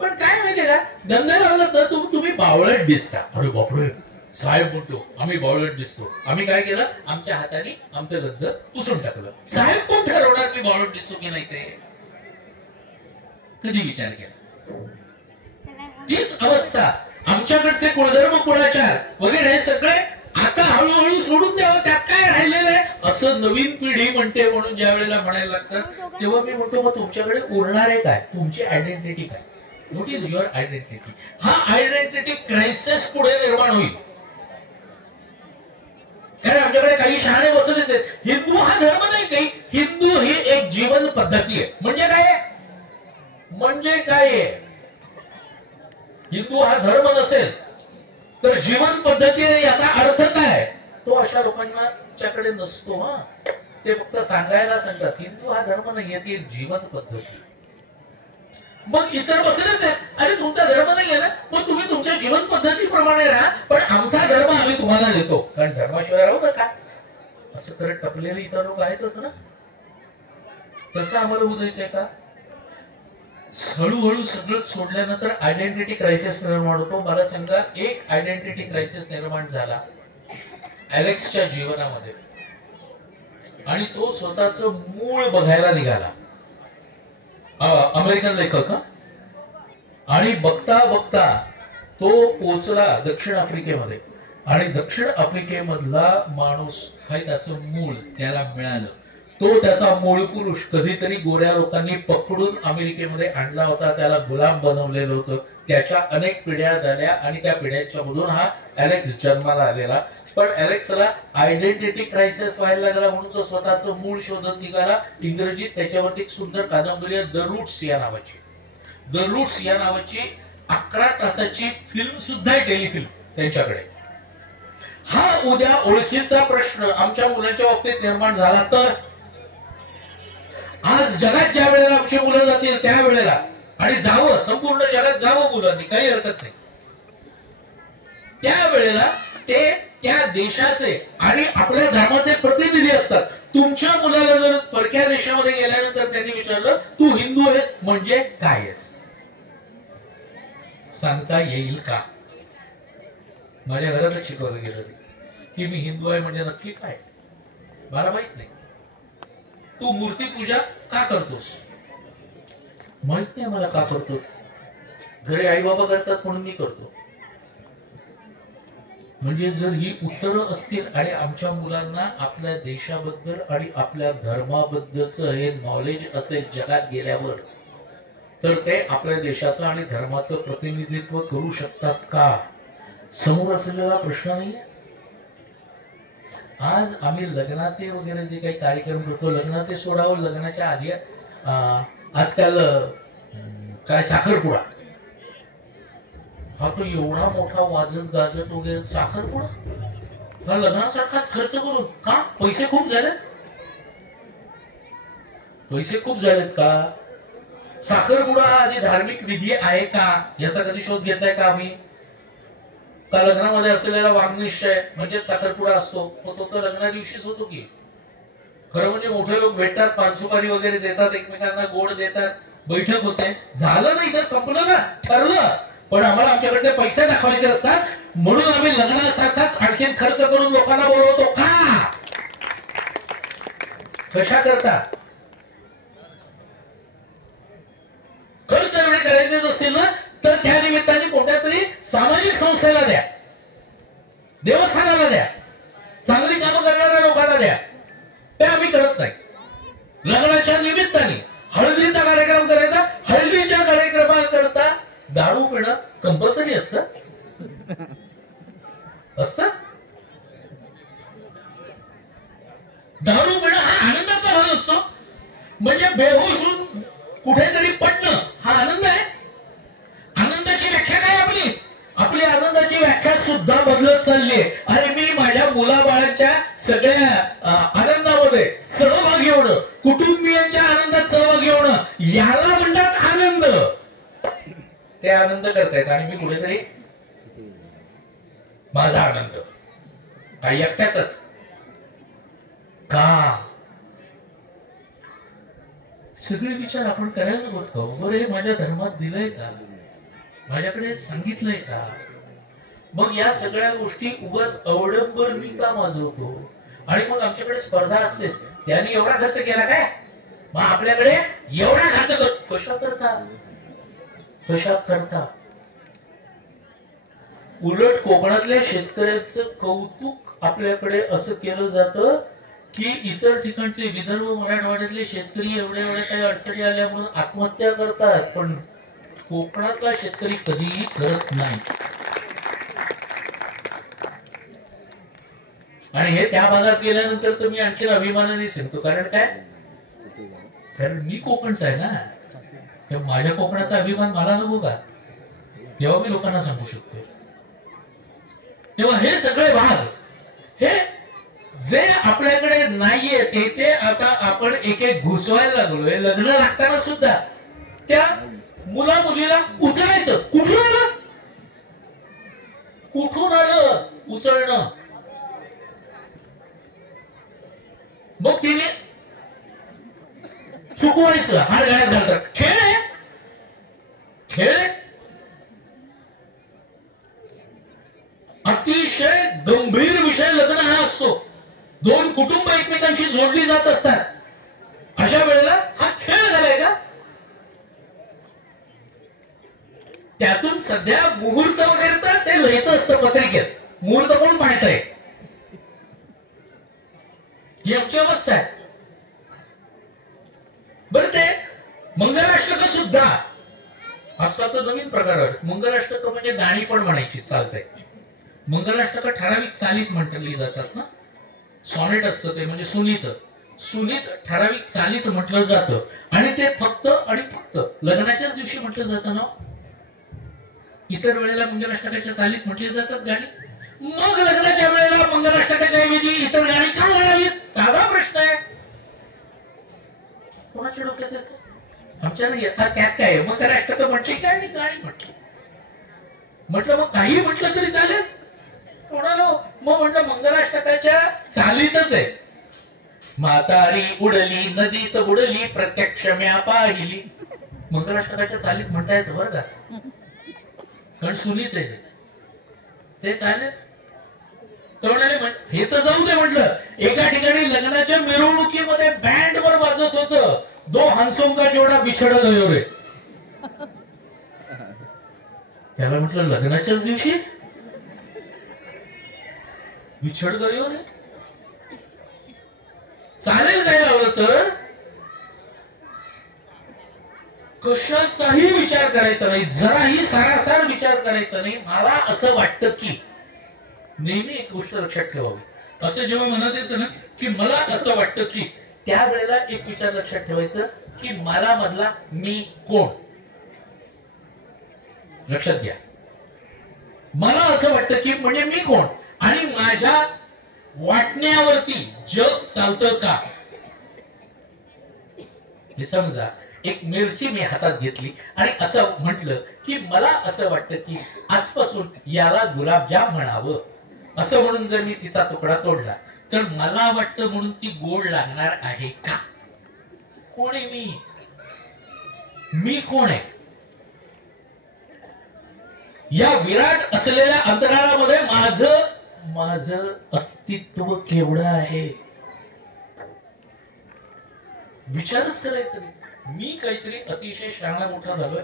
पण काय माहितीये का, गंध लावलं तर तुम्ही बावळट दिसता. अरे बापरे, साहेब म्हणतो आम्ही बावळट दिसतो. आम्ही काय केलं, आमच्या हाताने आमचं गंध पुसून टाकलं. साहेब कोण ठरवणार मी बावळट दिसतो की नाही ते? कधी विचार केला? तीच अवस्था. आमच्याकडचे कुळधर्म कुळाचार वगैरे सगळे आता हळूहळू सोडून द्यावं, त्यात काय राहिलेलं आहे असं नवीन पिढी म्हणते. म्हणून ज्या वेळेला म्हणायला लागतात तेव्हा मी म्हणतो, मग तुमच्याकडे उरणार आहे काय? तुमची आयडेंटिटी काय? What is your identity? हा आयडेंटिटी क्रायसिस पुढे निर्माण होईल. कारण आमच्याकडे काही शहाणे बसलेच आहेत. हिंदू हा धर्म नाही काही, हिंदू ही एक जीवन पद्धती आहे. म्हणजे काय? म्हणजे काय? हिंदू हा धर्म नसेल तर जीवन पद्धती याचा अर्थ काय? तो अशा लोकांच्याकडे नसतो. हा, ते फक्त सांगायला सांगतात हिंदू हा धर्म नाहीये, ती एक जीवन पद्धती. मग इतर बसलेच आहेत, अरे तुमचा धर्म नाहीये ना, मग तुम्ही तुमच्या जीवन पद्धतीप्रमाणे राहा, पण आमचा धर्म आम्ही तुम्हाला देतो, कारण धर्माशिवाय राहू नका असं करत टपलेले इतर लोक आहेतच ना. तसं आम्हाला होऊ द्यायचंय का? हळूहळू सगळं सोडल्यानंतर आयडेंटिटी क्रायसिस निर्माण होतो. मला सांगा, एक आयडेंटिटी क्रायसिस निर्माण झाला अलेक्सच्या जीवनामध्ये आणि तो स्वतःच मूळ बघायला निघाला. अमेरिकन लेखक. आणि बघता बघता तो पोचला दक्षिण आफ्रिकेमध्ये आणि दक्षिण आफ्रिकेमधला माणूस हा त्याचं मूळ त्याला मिळालं. तो त्याचा मूळ पुरुष कधीतरी गोऱ्या लोकांनी पकडून अमेरिकेमध्ये आणला होता, त्याला गुलाम बनवलेलं होतं. त्याच्या अनेक पिढ्या झाल्या आणि त्या पिढ्यांच्या मधून हा अलेक्स जन्माला आलेला. पण अलेक्सला आयडेंटिटी क्रायसिस व्हायला लागला म्हणून तो स्वतःचं मूळ शोधत निघाला. इंग्रजीत त्याच्यावरती एक सुंदर कादंबरी आहे, द रूट्स या नावाची. द रूट्स या नावाची 11 तासाची फिल्म सुद्धा आहे, टेलिफिल्म त्यांच्याकडे. हा उद्या ओळखीचा प्रश्न आमच्या मुलांच्या बाबतीत निर्माण झाला तर, आज जगात ज्या वेळेला आमची मुलं जातील त्यावेळेला, आणि जावं संपूर्ण जगात जावं मुलांनी, काही हरकत नाही, त्यावेळेला ते त्या देशाचे आणि आपल्या धर्माचे प्रतिनिधी असतात. तुमच्या मुलाला जर परक्या देशामध्ये गेल्यानंतर त्यांनी विचारलं तू हिंदू आहेस म्हणजे काय आहेस, सांगता येईल का? माझ्या घरातच शिकवलं गेलं की मी हिंदू आहे म्हणजे नक्की काय मला माहित नाही. तू मूर्ती पूजा का करतोस माहित नाही मला का करतो. घरी आई बाबा करतात म्हणून मी करतो. म्हणजे जर ही उत्तरं असतील आणि आमच्या मुलांना आपल्या देशाबद्दल आणि आपल्या धर्माबद्दलचं हे नॉलेज असेल जगात गेल्यावर, तर ते आपल्या देशाचं आणि धर्माचं प्रतिनिधित्व करू शकतात का, समोर असलेला प्रश्न नाही. आज आम्ही लग्नाचे वगैरे जे काही कार्यक्रम करतो, लग्नाचे सोडावं, लग्नाच्या आधी आजकाल काय साखरपुडा, हा तो एवढा मोठा वाजत गाजत वगैरे साखरपुडा, हा लग्नासारखाच खर्च करून का? पैसे खूप झालेत, पैसे खूप झालेत का? साखरपुडा हा आधी धार्मिक विधी आहे का, याचा कधी शोध घेतलाय का आम्ही? का लग्नामध्ये असलेला वाग्निश्चय म्हणजे साखरपुडा असतो, तो तर लग्ना दिवशीच होतो की. खरं म्हणजे मोठे लोक भेटतात, पानसुपारी वगैरे देतात, एकमेकांना गोड देतात, बैठक होते, झालं नाही तर संपलं ना, ठरलं. पण आम्हाला आमच्याकडचे पैसे दाखवायचे असतात म्हणून आम्ही लग्नासारखाच आणखीन खर्च करून लोकांना बोलवतो का? कशा करता? खर्च एवढे करायचेच असतील ना, तर त्या निमित्ताने कोणत्या तरी सामाजिक संस्थेला द्या, देवस्थानाला द्या, चांगली कामं करणाऱ्या लोकांना द्या. ते आम्ही करत नाही. लग्नाच्या निमित्ताने हळदीचा कार्यक्रम करायचा, हळदीच्या कार्यक्रमाकरता दारू पिणं कंपल्सरी असतं. दारू पिणं हा आनंदाचा भाग असतो. म्हणजे बेहोश होऊन कुठेतरी पडणं हा आनंद आहे. आनंदाची व्याख्या काय आपली? आपली आनंदाची व्याख्या सुद्धा बदलत चालली आहे. अरे मी माझ्या मुलाबाळांच्या सगळ्या आनंदामध्ये सहभागी होणं, कुटुंबियांच्या आनंदात सहभागी होणं, याला म्हणतात आनंद. ते आनंद करतायत आणि मी कुठेतरी माझा आनंद काही एकट्याच का? सगळे विचार आपण करायला नको का? बरं, माझ्या धर्मात दिलंय का, माझ्याकडे सांगितलंय का? मग या सगळ्या गोष्टी उगाच अवडंबर मी का माजवतो? आणि मग आमच्याकडे स्पर्धा असते, त्यांनी एवढा खर्च केला काय, मग आपल्याकडे एवढा खर्च करतो. कशा करता? कशा करता? उलट कोकणातल्या शेतकऱ्यांचं कौतुक आपल्याकडे असं केलं जातं की इतर ठिकाणचे विदर्भ मराठवाड्यातले शेतकरी एवढ्या एवढ्या काही अडचणी आल्या म्हणून आत्महत्या करतात, पण कोकणातला शेतकरी कधीही करत नाही. आणि हे त्या भागात गेल्यानंतर तर मी आणखीन अभिमानाने सांगतो. कारण काय? कारण मी कोकणचा आहे ना, तेव्हा माझ्या कोकणाचा अभिमान मला नको का? तेव्हा मी लोकांना सांगू शकतो. तेव्हा हे सगळे भाग हे जे आपल्याकडे नाहीये ते आता आपण एक एक घुसवायला लागलोय. लग्न लागताना सुद्धा त्या मुला मुलीला उचलायचं. कुठून आलं? कुठून आलं उचलणं? मग तिने चुकवायचं, हार गळ्यात घालतात. खेळ आहे, खेळ आहे. अतिशय गंभीर विषय लग्न हा असतो. दोन कुटुंब एकमेकांशी जोडली जात असतात. अशा वेळेला हा खेळ झालाय का? त्यातून सध्या मुहूर्त वगैरे तर ते लिहायचं असतं पत्रिकेत. मुहूर्त कोण पाहतंय? ही आमची अवस्था आहे. बरं, ते मंगलाष्टक सुद्धा आजकाल तर नवीन प्रकार आहे. मंगलाष्टक म्हणजे गाणी पण म्हणायची, चालतंय. मंगलाष्टक ठराविक चालीत म्हटली जातात ना. सॉनेट असतं ते, म्हणजे सुनीत ठराविक चालीत म्हटलं जातं. आणि ते फक्त आणि फक्त लग्नाच्याच दिवशी म्हटलं जातं ना. इतर वेळेला मंगलाष्टकाच्या चालीत म्हटली जातात गाणी. मग लग्नाच्या वेळेला मंगलाष्टकाच्या ऐवजी इतर गाणी का म्हणावीत? साधा प्रश्न आहे. कोणाच्या डोक्यात येतं? आमच्या येतात. त्यात काय? मंगलाष्टक म्हटली काय आणि गाणी म्हटली. म्हटलं मग काही म्हटलं तरी चालेल. कोणाला? मग म्हटलं मंगलाष्टकाच्या चालीतच आहे. म्हातारी उडली नदीत बुडली प्रत्यक्ष म्या पाहिली. मंगलाष्टकाच्या चालीत म्हणता येतं बरं का, कारण सुनीत आहे ते, चालेल. हे तर जाऊ दे म्हटलं. एका ठिकाणी लग्नाच्या मिरवणुकीमध्ये बँड वर वाजत होतं, दो हंसों का जोडा बिछड़ गयो रे. त्याला म्हटलं लग्नाच्याच दिवशी विछड गयो रे, चालेल काय लावलं तर कशाचाही विचार करायचा नाही, जराही सारासार विचार करायचा नाही. मला असं वाटतं की नेहमी एक गोष्ट लक्षात ठेवावी. असं जेव्हा मनात येतं ना की मला असं वाटतं की, त्यावेळेला एक विचार लक्षात ठेवायचं की मला मधला मी कोण. लक्षात घ्या, मला असं वाटतं की म्हणजे मी कोण आणि माझ्या वाटण्यावरती जग चालतं का. हे समजा एक मिरची मी हातात घेतली आणि असं म्हटलं की मला असं वाटतं की आजपासून याला गुलाबजाम म्हणावं, असं म्हणून जर मी तिचा तुकडा तोडला तर मला वाटतं म्हणून ती गोड लागणार आहे का. कोण आहे मी कोण आहे. या विराट असलेल्या अंतराळामध्ये माझं अस्तित्व केवढं आहे. विचारच करायचं नाही. मी काहीतरी अतिशय शहाणा मोठा झालोय,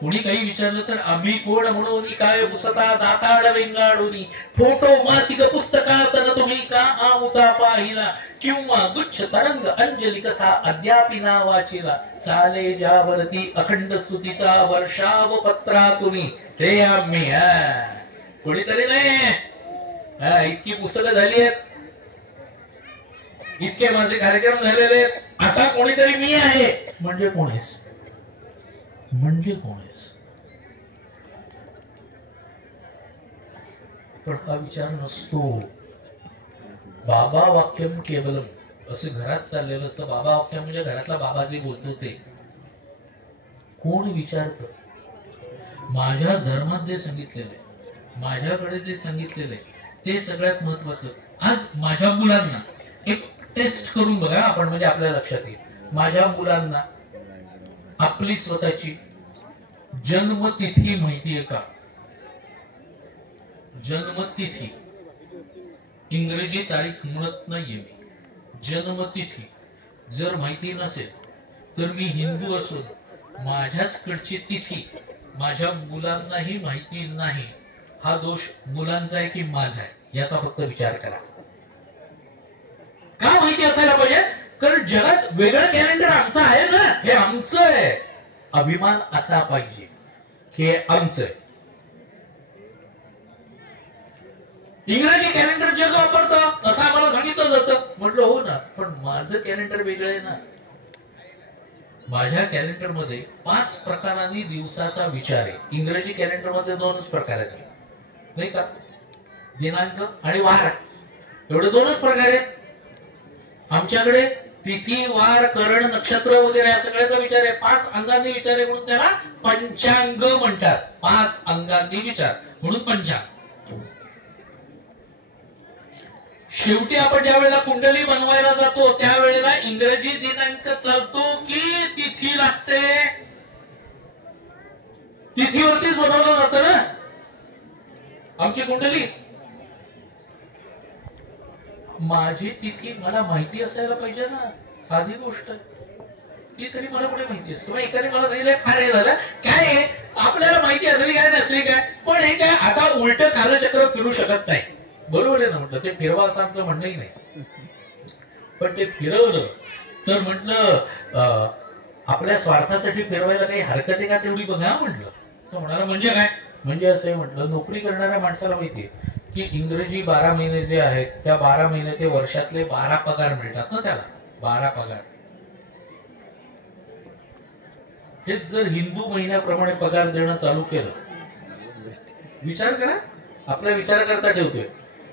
कोणी काही विचारलं तर आम्ही कोण म्हणून काय पुसता दाताड वेंगाडूनी फोटो मासिक पुस्तकात तुम्ही का आमुचा पाहिला किंवा गुच्छ तरंग अंजली कसा अद्यापि ना वाचिला चाले ज्यावरती अखंड स्तुतीचा वर्षाव पत्रातुनी ते आम्ही कोणीतरी नाही. इतकी पुस्तकं झाली आहेत, इतके माझे कार्यक्रम झालेले आहेत, असा कोणीतरी मी आहे. म्हणजे कोण आहेस, म्हणजे कोण आहेस. पण हा विचार नसतो. बाबा वाक्यम केवलम असं घरात चाललेलं असतं. बाबा वाक्यम म्हणजे घरातला बाबा जे बोलतो ते. कोण विचारतं. माझ्या धर्मात जे सांगितलेलं आहे, माझ्याकडे जे सांगितलेलं आहे ते सगळ्यात महत्वाचं. आज माझ्या मुलांना एक टेस्ट करून बघा आपण, म्हणजे आपल्या लक्षात येईल. माझ्या मुलांना आपली स्वतःची जन्मतिथी माहिती आहे का. जन्मतिथी इंग्रजी तारीख म्हणत नाहीये मी, जन्मतिथी जर माहिती नसेल तर मी हिंदू असून माझ्याच कडची तिथी माझ्या मुलांनाही माहिती नाही. हा दोष मुलांचा आहे की माझा आहे याचा फक्त विचार करा. का माहिती असायला पाहिजे, कारण जगात वेगळं कॅलेंडर आमचं आहे ना, हे आमचं आहे. अभिमान असा पाहिजे की हे आमचं आहे. इंग्रजी कॅलेंडर जग वापरतं असं आम्हाला सांगितलं जातं. म्हटलं हो ना, पण माझं कॅलेंडर वेगळं आहे ना. माझ्या कॅलेंडर मध्ये 5 प्रकारांनी दिवसाचा विचार आहे. इंग्रजी कॅलेंडर मध्ये 2च प्रकार आहेत, नाही का. दिनांक आणि वार, एवढे 2च प्रकार आहेत. आमच्याकडे तिथी वार करण नक्षत्र वगैरे या सगळ्याचा विचार आहे. 5 अंगांनी विचार आहे म्हणून त्याला पंचांग म्हणतात. 5 अंगांनी विचार म्हणून पंचांग. शेवटी आपण ज्या वेळेला कुंडली बनवायला जातो त्यावेळेला इंग्रजी दिनांक चालतो की तिथी लागते. तिथीवरतीच बनवलं जातं ना आमची कुंडली. माझी तिथी मला माहिती असायला पाहिजे ना, साधी गोष्ट ती तरी मला कुठे माहिती असते. एकाने मला सांगितलं फार झालं काय, आपल्याला माहिती असली काय नसली काय, पण हे काय आता उलट कालचक्र फिरू शकत नाही. बरोबर आहे ना. म्हटलं ते फिरवा असं आमचं म्हणणंही नाही, पण ते फिरवलं तर म्हटलं आपल्या स्वार्थासाठी फिरवायला काही हरकत आहे का तेवढी बघा म्हटलं. तर म्हणाला म्हणजे काय, म्हणजे असं म्हटलं नोकरी करणाऱ्या माणसाला माहितीये की इंग्रजी 12 महिने जे आहेत त्या 12 महिन्याचे वर्षातले 12 पगार मिळतात ना त्याला. 12 पगार. हे जर हिंदू महिन्याप्रमाणे पगार देणं चालू केलं, विचार करा, आपला विचार करता ठेवतोय,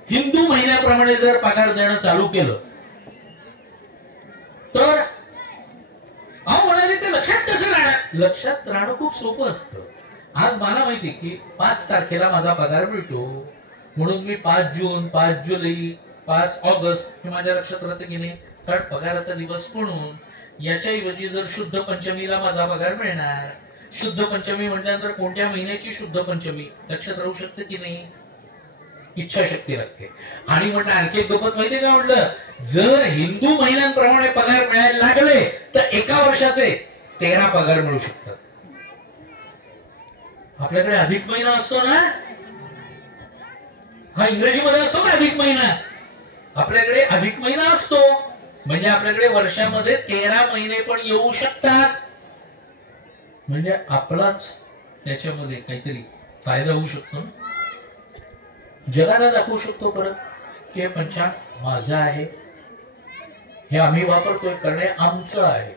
हिंदू महिन्याप्रमाणे जर पगार देणं चालू केलं तर म्हणाले ते लक्षात कसं राहणार. लक्षात राहणं खूप सोपं असतं. आज मला माहिती की 5 तारखेला माझा पगार मिळतो म्हणून मी 5 जून, 5 जुलै, 5 ऑगस्ट हे माझ्या लक्षात राहतं की नाही. कारण पगाराचा दिवस म्हणून याच्याऐवजी जर शुद्ध पंचमीला माझा पगार मिळणार, शुद्ध पंचमी म्हटल्यानंतर कोणत्या महिन्याची शुद्ध पंचमी लक्षात राहू शकते की नाही. इच्छाशक्ती लागते. आणि म्हटलं आणखी एक गपत माहितीये का, म्हटलं जर हिंदू महिन्यांप्रमाणे पगार मिळायला लागले तर एका वर्षाचे 13 पगार मिळू शकतात. आपल्याकडे अधिक महिना असतो ना, हा इंग्रजीमध्ये असतो ना अधिक महिना, आपल्याकडे अधिक महिना असतो म्हणजे आपल्याकडे वर्षामध्ये 13 महिने पण येऊ शकतात. म्हणजे आपलाच त्याच्यामध्ये काहीतरी फायदा होऊ शकतो, जगाला दाखवू शकतो परत की हे पंचांग माझं आहे, हे आम्ही वापरतोय, करणे आमचं आहे.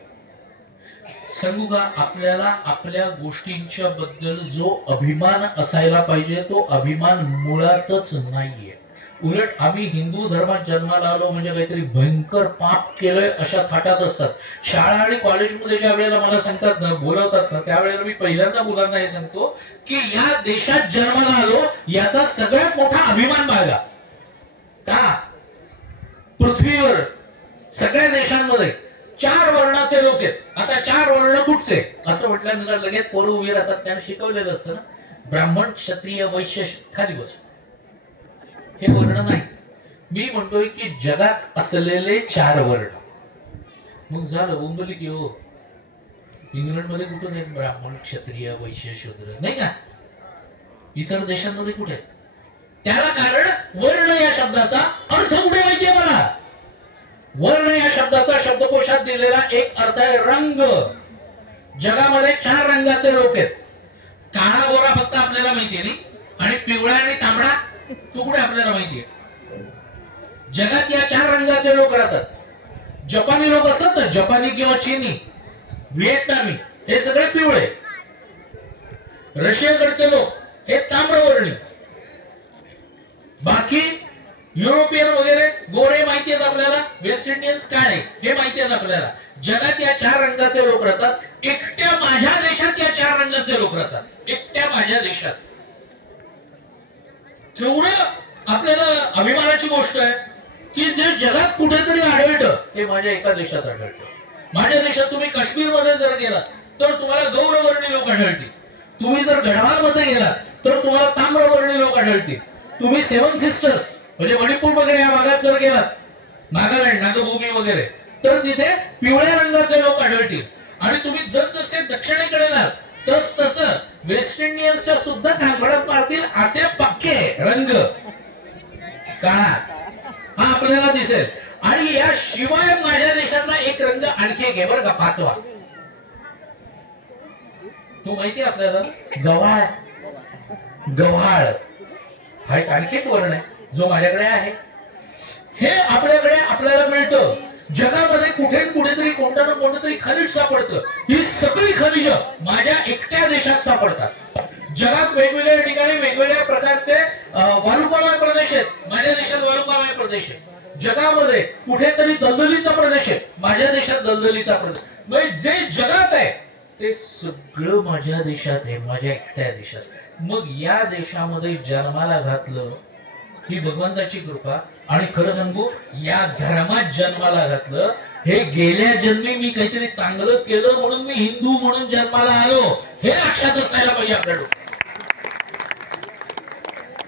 सांगू का, आपल्याला आपल्या गोष्टींच्या बद्दल जो अभिमान असायला पाहिजे तो अभिमान मुळातच नाहीये. उलट आम्ही हिंदू धर्मात जन्माला आलो म्हणजे काहीतरी भयंकर पाप केलंय अशा थाटात असतात. शाळा आणि कॉलेजमध्ये ज्या वेळेला मला सांगतात ना, बोलवतात ना, त्यावेळेला मी पहिल्यांदा मुलांना हे सांगतो की या देशात जन्माला आलो याचा सगळ्यात मोठा अभिमान बाळगा. का पृथ्वीवर सगळ्या देशांमध्ये 4 वर्णाचे लोक आहेत. आता 4 वर्ण कुठचे असं म्हटल्यानंतर लगेच पोरं उभी राहतात. त्यांना शिकवलेलं असतं ना, ब्राह्मण क्षत्रिय वैश्य, खाली बस, हे वर्ण नाही. मी म्हणतोय की जगात असलेले 4 वर्ण. मग झालं बोंबली की हो, इंग्लंडमध्ये कुठून आहेत ब्राह्मण क्षत्रिय वैश्य शूद्र, नाही का? इतर देशांमध्ये कुठे आहेत? त्याला कारण वर्ण या शब्दाचा अर्थ कुठे माहितीये मला? वर्ण या शब्दाचा शब्दकोशात दिलेला एक अर्थ आहे रंग. जगामध्ये 4 रंगाचे लोक आहेत. काळा गोरा फक्त आपल्याला माहितीये नाही, आणि पिवळा आणि तांबडा तो कुठे आपल्याला माहितीये. जगात या 4 रंगाचे लोक राहतात. जपानी लोक असतात ना, जपानी किंवा चीनी, व्हिएतनामी, हे सगळे पिवळे. रशियाकडचे लोक हे ताम्रवर्णी. बाकी युरोपियन वगैरे गोरे माहिती आहेत आपल्याला, वेस्ट इंडियन्स काळे हे माहिती आहेत आपल्याला. जगात या 4 रंगाचे लोक राहतात. एकट्या माझ्या देशात या 4 रंगाचे लोक राहतात. एकट्या माझ्या देशात. केवढं आपल्याला अभिमानाची गोष्ट आहे की जे जगात कुठेतरी आढळतं ते माझ्या एका देशात आढळतं. माझ्या देशात तुम्ही काश्मीरमध्ये जर गेलात तर तुम्हाला गौरवर्णी लोक आढळतील. तुम्ही जर गढवालमध्ये गेलात तर तुम्हाला ताम्रवर्णी लोक आढळतील. तुम्ही 7 सिस्टर्स म्हणजे मणिपूर वगैरे या भागात जर गेलात, नागालँड, नागभूमी वगैरे, तर तिथे पिवळ्या रंगाचे लोक आढळतील. आणि तुम्ही जसजसे दक्षिणेकडे जाल तस तसं वेस्ट इंडियन्सच्या सुद्धा कानफडात मारतील असे पक्के रंग काळा हा आपल्याला दिसेल. आणि या शिवाय माझ्या देशातला एक रंग आणखी घे बरं का, 5वा, तो माहिती आपल्याला, गव्हाळ. गव्हाळ हा एक आणखी एक वर्ण आहे जो माझ्याकडे आहे. हे आपल्याकडे आपल्याला मिळतं. जगामध्ये कुठे कुठेतरी कोणतं ना कोणतं तरी खनिज सापडतं. ही सगळी खनिज माझ्या एकट्या देशात सापडतात. जगात वेगवेगळ्या ठिकाणी वेगवेगळ्या प्रकारचे वालुकामय प्रदेश आहेत. माझ्या देशात वालुकामय प्रदेश आहे. जगामध्ये कुठेतरी दलदलीचा प्रदेश आहे. माझ्या देशात दलदलीचा प्रदेश. म्हणजे जे जगात आहे ते सगळं माझ्या देशात आहे, माझ्या एकट्या देशात. मग या देशामध्ये जन्माला घातलं ही भगवंताची कृपा. आणि खरं सांगू, या धर्मात जन्माला घातलं. हे गेल्या जन्मी मी काहीतरी चांगलं केलं म्हणून मी हिंदू म्हणून जन्माला आलो, हे लक्षात असायला पाहिजे आपल्याला.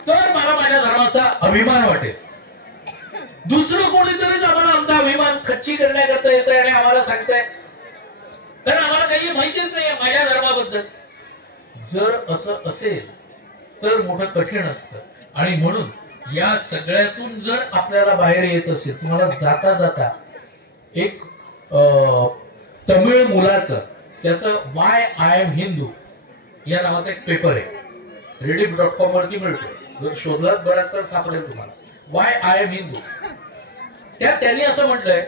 तर मला माझ्या धर्माचा अभिमान वाटेल. दुसरं कोणीतरीच आम्हाला आमचा अभिमान खच्ची करण्याकरता येत आहे आणि आम्हाला सांगताय, कारण आम्हाला काही माहितीच नाही माझ्या धर्माबद्दल. जर असं असेल तर मोठं कठीण असतं. आणि म्हणून या सगळ्यातून जर आपल्याला बाहेर यायचं असेल, तुम्हाला जाता जाता एक तमिळ मुलाचं, त्याचं वाय आय एम हिंदू या नावाचा एक पेपर आहे, rediff.com वरती मिळतो. जर शोधलात बराच तर सापडेल तुम्हाला, वाय आय एम हिंदू. त्यांनी असं म्हटलंय,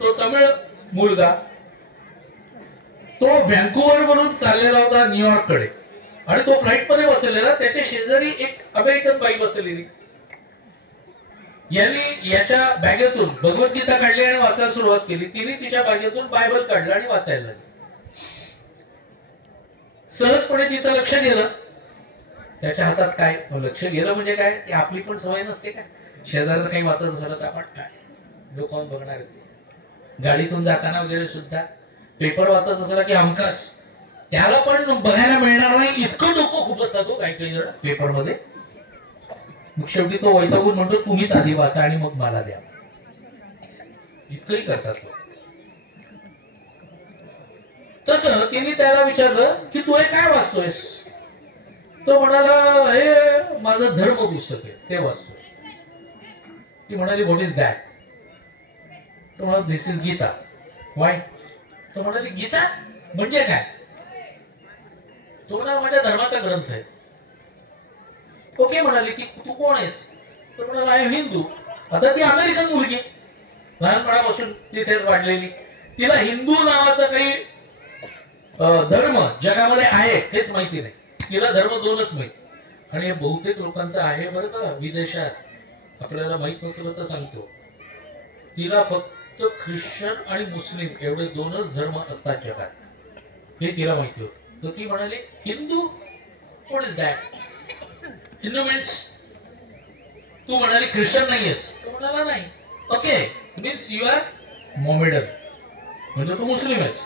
तो तमिळ मुलगा तो व्हँकुव्हर वरून चाललेला होता न्यूयॉर्क कडे, आणि तो फ्लाईट मध्ये बसलेला. त्याच्या शेजारी एक अमेरिकन बाई बसलेली. यांनी याच्या बॅगेतून भगवद्गीता काढली आणि वाचायला सुरुवात केली. तिने तिच्या बॅगेतून बायबल काढलं आणि वाचायला लागली. सहजपणे तिचं लक्ष गेलं. त्याच्या हातात काय, लक्ष गेलं म्हणजे काय, ती आपली पण सवय नसते काय, शेजारचं काही वाचत असलं तर आपण काय डोकावून बघणार. गाडीतून जाताना वगैरे सुद्धा पेपर वाचत असला की हमखास त्याला पण बघायला मिळणार नाही इतकं डोकं खूप असतात काही काही जण पेपर मध्ये. मग शेवटी तो वैतागून म्हणतो, तुम्हीच आधी वाचा आणि मग मला द्या. इतकंही करतात लोक. तसं तिने त्याला विचारलं की तू हे काय वाचतोयस. तो म्हणाला हे माझं धर्म पुस्तक आहे ते वाचतो. ती म्हणाली व्हॉट इज दॅट? तो म्हणाला दिस इज गीता. वाय? तो म्हणाली गीता म्हणजे काय? तो म्हणाला माझ्या धर्माचा ग्रंथ आहे. ओके म्हणाली की तू कोण आहेस? तो म्हणाला आय एम हिंदू. आता ती अमेरिकन मुलगी लहानपणापासून तिथेच वाढलेली, तिला हिंदू नावाचा काही धर्म जगामध्ये आहे हेच माहिती नाही. तिला धर्म दोनच माहिती, आणि हे बहुतेक लोकांचं आहे बरं का विदेशात. आपल्याला माहित नसलं तर सांगतो, तिला फक्त ख्रिश्चन आणि मुस्लिम एवढे दोनच धर्म असतात जगात, हे तिला माहिती होतं. तर ती म्हणाली Hindu what is that? Hindu means तू म्हणाली ख्रिश्चन नाहीयेस? तो म्हणाला नाही. Okay means you are Mohammedan, म्हणजे तू मुस्लिम आहेस?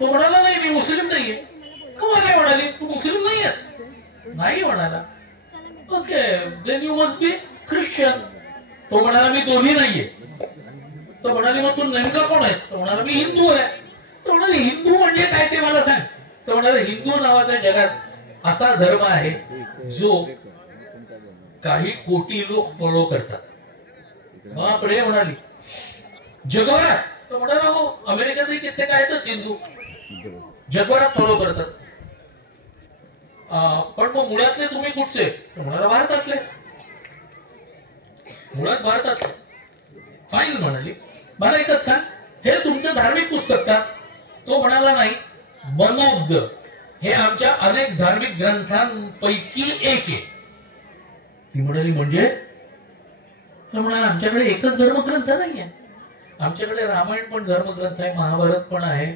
तो म्हणाला नाही मी मुस्लिम नाहीये. का काय म्हणाली तू मुस्लिम नाहीयेस? नाही म्हणाला. Okay then you must be Christian. तो म्हणाला मी दोन्ही नाहीये. तो म्हणाली मग तू नेमका कोण आहेस? तो म्हणाला मी हिंदू आहे. तो म्हणाले हिंदू म्हणजे काय ते मला सांग. तो म्हणाला हिंदू नावाचा जगात असा धर्म आहे जो काही कोटी लोक फॉलो करतात. बापरे म्हणाली जगभरात? तो म्हणाला हो अमेरिकेतही तिथे काय तर हिंदू जगभरात फॉलो करतात. पण मग मुळातले तुम्ही कुठचे? तो म्हणाला भारतातले. मुळात भारतातले. फाईन म्हणाली. मला एकच सांग हे तुमचं धार्मिक पुस्तक का? तो म्हणाला नाही वन ऑफ द, हे आमच्या अनेक धार्मिक ग्रंथांपैकी एक आहे. ती म्हणाली म्हणजे? तो म्हणाला आमच्याकडे एकच धर्मग्रंथ नाहीये, आमच्याकडे रामायण पण धर्मग्रंथ आहे, महाभारत पण आहे,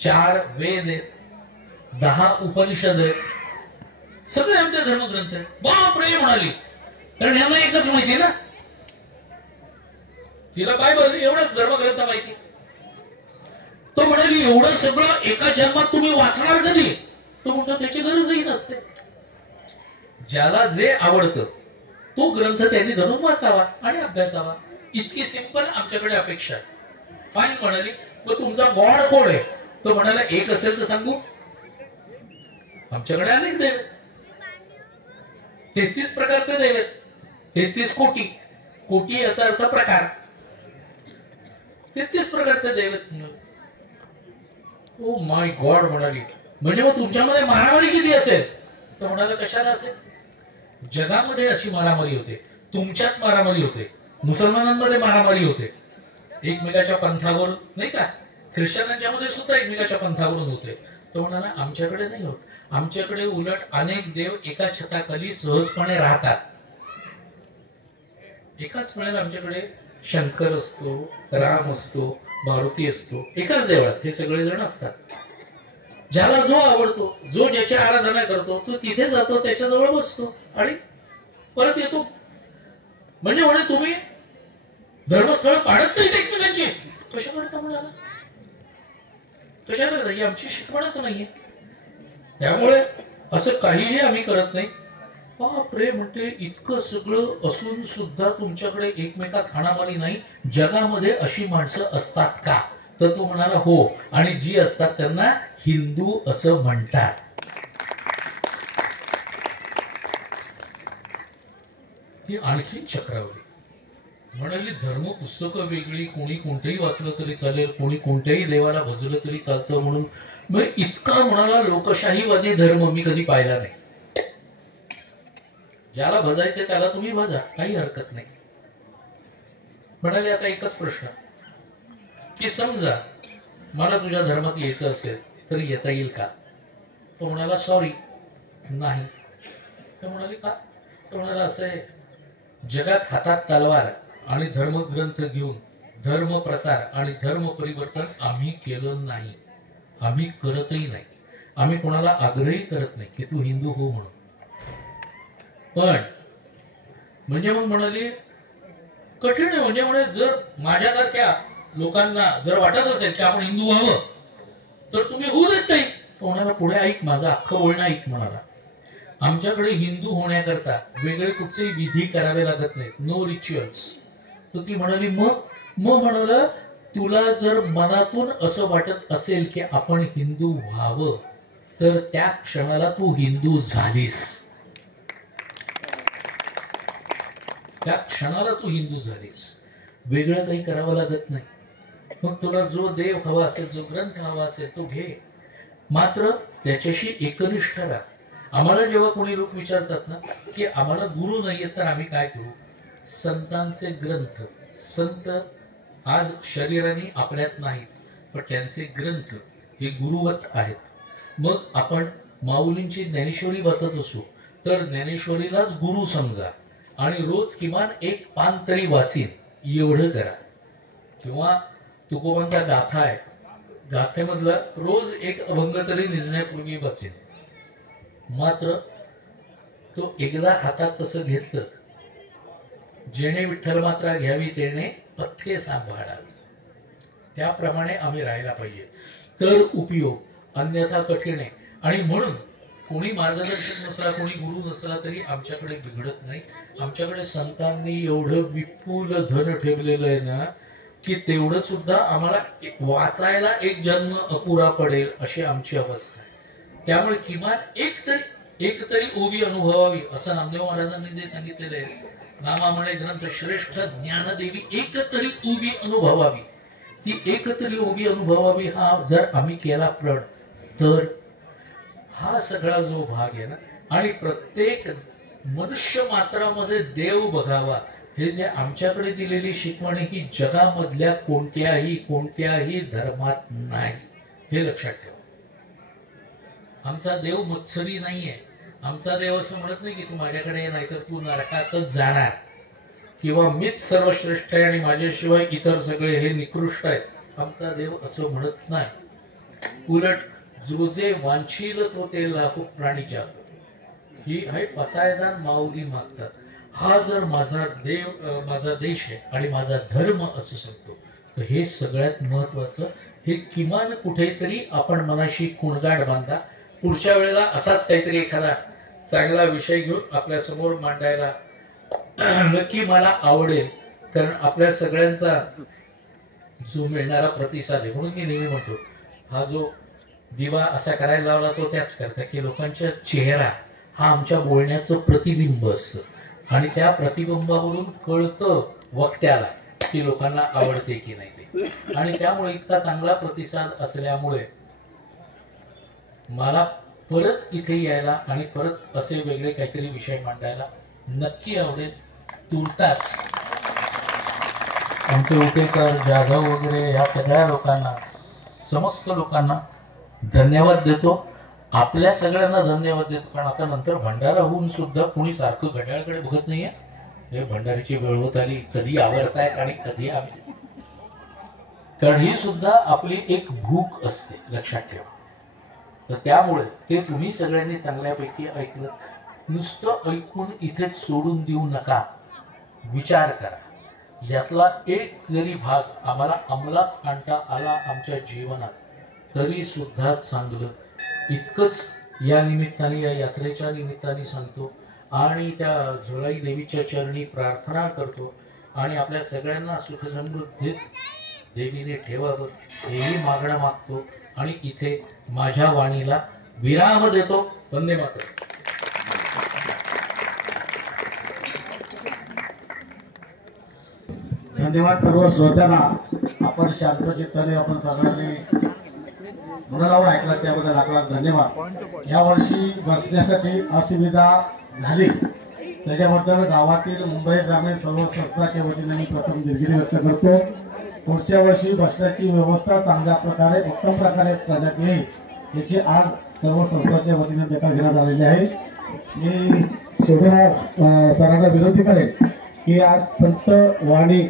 4 वेद आहेत, 10 उपनिषद आहेत, सगळे आमचे धर्मग्रंथ आहेत. बापरे म्हणाली, कारण यांना एकच माहिती ना, तिला बायबल एवढंच धर्मग्रंथ माहिती. तो म्हणाली एवढं सगळं एका जन्मात तुम्ही वाचणार कधी? तो म्हणतो त्याची गरजही नसते. ज्याला जे आवडतं तो ग्रंथ त्यांनी धरून वाचावा आणि अभ्यासावा, इतकी सिंपल आमच्याकडे अपेक्षा आहे. फाईन म्हणाली. मग तुमचा गॉड कोण आहे? तो म्हणाला एक असेल तर सांगू. आमच्याकडे अनेक देव, 33 प्रकारचे देव आहेत, 33 कोटी. कोटी याचा अर्थ प्रकार. 33 प्रकारचे देव आहेत. ओ माय गॉड म्हणाली, म्हणजे मग तुमच्यामध्ये मारामारी किती असेल? तो म्हणाला कशाला असेल? जगामध्ये अशी मारामारी होते, तुमच्यात मारामारी होते, मुसलमानांमध्ये मारामारी होते, एकमेकाच्या पंथावर नाही का, ख्रिश्चनांच्या मध्ये सुद्धा एकमेकाच्या पंथावरून होते. तो म्हणाला आमच्याकडे नाही होत, आमच्याकडे उलट अनेक देव एका छताखाली सहजपणे राहतात. एकाच वेळेला आमच्याकडे शंकर असतो, राम असतो, मारुती असतो, एकाच देवळात हे सगळे जण असतात. ज्याला जो आवडतो, जो ज्याची आराधना करतो तो तिथे जातो, त्याच्याजवळ बसतो आणि परत येतो. म्हणजे म्हणे तुम्ही धर्मस्थळ पाडत नाहीत एकमेकांची. कशा करता म्हणाला? कशा करता? ही आमची शिकवणच नाहीये. त्यामुळे असं काहीही आम्ही करत नाही. बापरे म्हणते इतकं सगळं असून सुद्धा तुमच्याकडे एकमेकात हाणामारी नाही. जगामध्ये अशी माणसं असतात का? तर तो म्हणाला हो, आणि जी असतात त्यांना हिंदू असं म्हणतात. ती आणखी चक्रावली. म्हणाली धर्म पुस्तकं वेगळी, कोणी कोणतंही वाचलं तरी चालेल, कोणी कोणत्याही देवाला भजलं तरी चालतं म्हणून. मग इतका म्हणाला लोकशाहीवादी धर्म मी कधी पाहिला नाही. ज्याला भजायचं त्याला तुम्ही भजा, काही हरकत नाही. म्हणाले आता एकच प्रश्न की समजा मला तुझ्या धर्मात यायचं असेल तरी येता येईल का? तो म्हणाला सॉरी नाही. तो म्हणाले का? तो म्हणाला असं आहे, जगात हातात तलवार आणि धर्मग्रंथ घेऊन धर्म प्रसार आणि धर्म परिवर्तन आम्ही केलं नाही, आम्ही करतही नाही, आम्ही कोणाला आग्रही करत नाही की तू हिंदू हो म्हणून. पण म्हणजे मग म्हणाले कठीण आहे. म्हणजे म्हणे जर माझ्यासारख्या लोकांना जर वाटत असेल की आपण हिंदू व्हावं तर तुम्ही होऊ देत नाही. तो म्हणाला पुढे ऐक, माझं अख्खं बोलणं ऐक. म्हणाला आमच्याकडे हिंदू होण्याकरता वेगळे कुठचेही विधी करावे लागत नाहीत, नो रिच्युअल्स. तर ती म्हणाली मग म्हणाला तुला जर मनातून असं वाटत असेल की आपण हिंदू व्हावं तर त्या क्षणाला तू हिंदू झालीस. त्या क्षणाला तू हिंदू झालीस. वेगळं काही करावं लागत नाही. मग तुला जो देव हवा असेल, जो ग्रंथ हवा असेल तो घे, मात्र त्याच्याशी एकनिष्ठ राहा. आम्हाला जेव्हा कोणी लोक विचारतात ना की आम्हाला गुरु नाहीये तर आम्ही काय करू, संतांचे ग्रंथ, संत आज शरीराने आपल्यात नाहीत पण त्यांचे ग्रंथ हे गुरुवत आहेत. मग आपण माऊलींची ज्ञानेश्वरी वाचत असू तर ज्ञानेश्वरीलाच गुरु समजा आणि रोज किमान एक पान तरी वाचीन एवढं करा. किंवा तुकोबांचा गाथा आहे, गाथेमधला रोज एक अभंग तरी निजण्यापूर्वी वाचेन. मात्र तो एकदा हातात तसं घेतलं, जेणे विठ्ठल मात्रा घ्यावी तेणे पथ्ये सांभाळावी, त्याप्रमाणे आम्ही राहायला पाहिजे तर उपयोग, अन्यथा कठीण आहे. आणि म्हणून कोणी मार्गदर्शक नसला, कोणी गुरु नसला तरी आमच्याकडे बिघडत नाही. आमच्याकडे संतांनी एवढं विपुल धन ठेवलेलं आहे ना की तेवढं सुद्धा आम्हाला वाचायला एक जन्म अपुरा पडेल अशी आमची अवस्था आहे. त्यामुळे किमान एक तरी ओवी अनुभवावी असं नामदेव महाराजांनी जे सांगितलेलं आहे, नामामणे ग्रंथ श्रेष्ठ ज्ञानदेवी एक तरी ओवी अनुभवावी, ती एक तरी ओवी अनुभवावी हा जर आम्ही केला प्रण तर हा सगळा जो भाग आहे ना, आणि प्रत्येक मनुष्य मात्रामध्ये देव बघावा, हे जे आमच्याकडे दिलेली शिकवण ही जगामधल्या कोणत्याही धर्मात नाही, हे लक्षात ठेवा. आमचा देव मत्सरी नाहीये. आमचा देव असं म्हणत नाही की तू माझ्याकडे नाहीतर तू नरकातच जाणार, किंवा मीच सर्वश्रेष्ठ आहे आणि माझ्याशिवाय इतर सगळे हे निकृष्ट आहेत. आमचा देव असं म्हणत नाही. उलट जो जे वांछील तो ते लाखो प्राणीच्या, ही आहे पसायदान माऊली मागतात. हा जर माझा देव, माझा देश आहे आणि माझा धर्म असं सांगतो तर हे सगळ्यात महत्वाचं. हे किमान कुठेतरी आपण मनाशी कुणगाड बांधा. पुढच्या वेळेला असाच काहीतरी एखादा चांगला विषय घेऊन आपल्या समोर मांडायला नक्की मला आवडेल, कारण आपल्या सगळ्यांचा जो मिळणारा प्रतिसाद आहे. म्हणून मी नेहमी म्हणतो, हा जो दिवा असा करायला लावला तो त्याच करता की लोकांच्या चेहरा हा आमच्या बोलण्याचं प्रतिबिंब असतं आणि त्या प्रतिबिंबावरून कळतं वक्त्याला की लोकांना आवडते की नाही ते. आणि त्यामुळे इतका चांगला प्रतिसाद असल्यामुळे मला परत इथे यायला आणि परत असे वेगळे काहीतरी विषय मांडायला नक्की आवडेल. तुर्तास आमचे उटेकर, जाधव वगैरे या सगळ्या लोकांना, समस्त लोकांना धन्यवाद देतो. आपल्या सगळ्यांना धन्यवाद देतो, कारण आता नंतर भंडारा होऊन सुद्धा कोणी सारखं घड्याळकडे बघत नाहीये. हे भंडारीची वेळ होत आली, कधी आवडतायत आणि कधी आम्ही, कारण ही सुद्धा आपली एक भूक असते, लक्षात ठेवा. तर त्यामुळे ते तुम्ही सगळ्यांनी चांगल्यापैकी ऐकलं. नुसतं ऐकून इथेच सोडून देऊ नका, विचार करा. यातला एक जरी भाग आम्हाला अंमलात आणता आला आमच्या जीवनात तरी सुद्धा चांगलं. इतकंच या निमित्ताने, या यात्रेच्या निमित्ताने सांगतो आणि त्या झोळाई देवीच्या चरणी प्रार्थना करतो आणि आपल्या सगळ्यांना सुखसमृद्धीत देवीने ठेवावं हेही मागणं मागतो आणि इथे माझ्या वाणीला विराम देतो. वंदे मातरम. धन्यवाद सर्व श्रोत्यांना. आपण शांत चित्ताने आपण सगळ्यांनी मनोलावून ऐकला त्याबद्दल लाख लाख धन्यवाद. या वर्षी बसण्यासाठी असुविधा झाली त्याच्याबद्दल गावातील मुंबई ग्रामीण सर्व संस्थाच्या वतीने मी प्रथम दिलगिरी व्यक्त करतो. पुढच्या वर्षी बसण्याची व्यवस्था चांगल्या प्रकारे, उत्तम प्रकारे करण्यात येईल याची आज सर्व संस्थांच्या वतीने दखल घेण्यात आलेली आहे. मी शोभना सरांना विनंती करेन की आज संत वाणी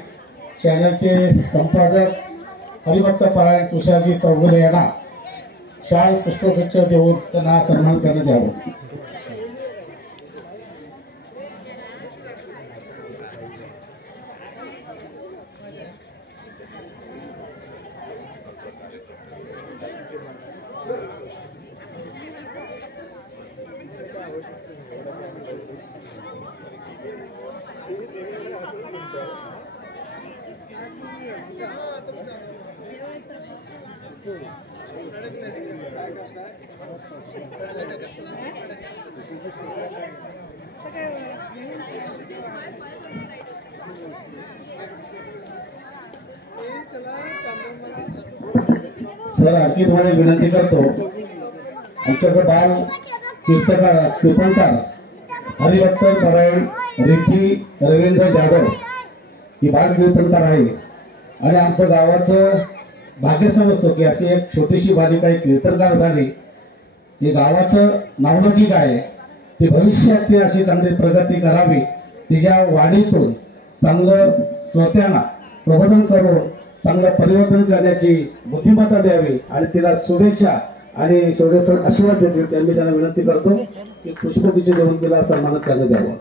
चॅनलचे संपादक हरिभक्त परायण तुषारजी चौगुले यांना शाल पुष्पगुच्छ देऊन त्यांना सन्मान करण्यात यावं. सगळे सर आणखी तुम्हाला एक विनंती करतो, आमच्याकडे बाल कीर्तनकार हरिभक्त नारायण रिद्धी रवींद्र जाधव ही बाल कीर्तनकार आहे आणि आमचं गावाचं भाग्य समजतो की अशी एक छोटीशी बालिका एक कीर्तनकार झाली. हे गावाचं नावलौकिक आहे. ती भविष्यात ती अशी चांगली प्रगती करावी, तिच्या वाणीतून चांगलं श्रोत्यांना प्रबोधन करून चांगलं परिवर्तन करण्याची बुद्धिमत्ता द्यावी आणि तिला शुभेच्छा आणि शेवटे आशीर्वाद देतील. त्यांनी त्यांना विनंती करतो की पुष्पगुच्छ देऊन तिला सन्मानित करण्यात यावं.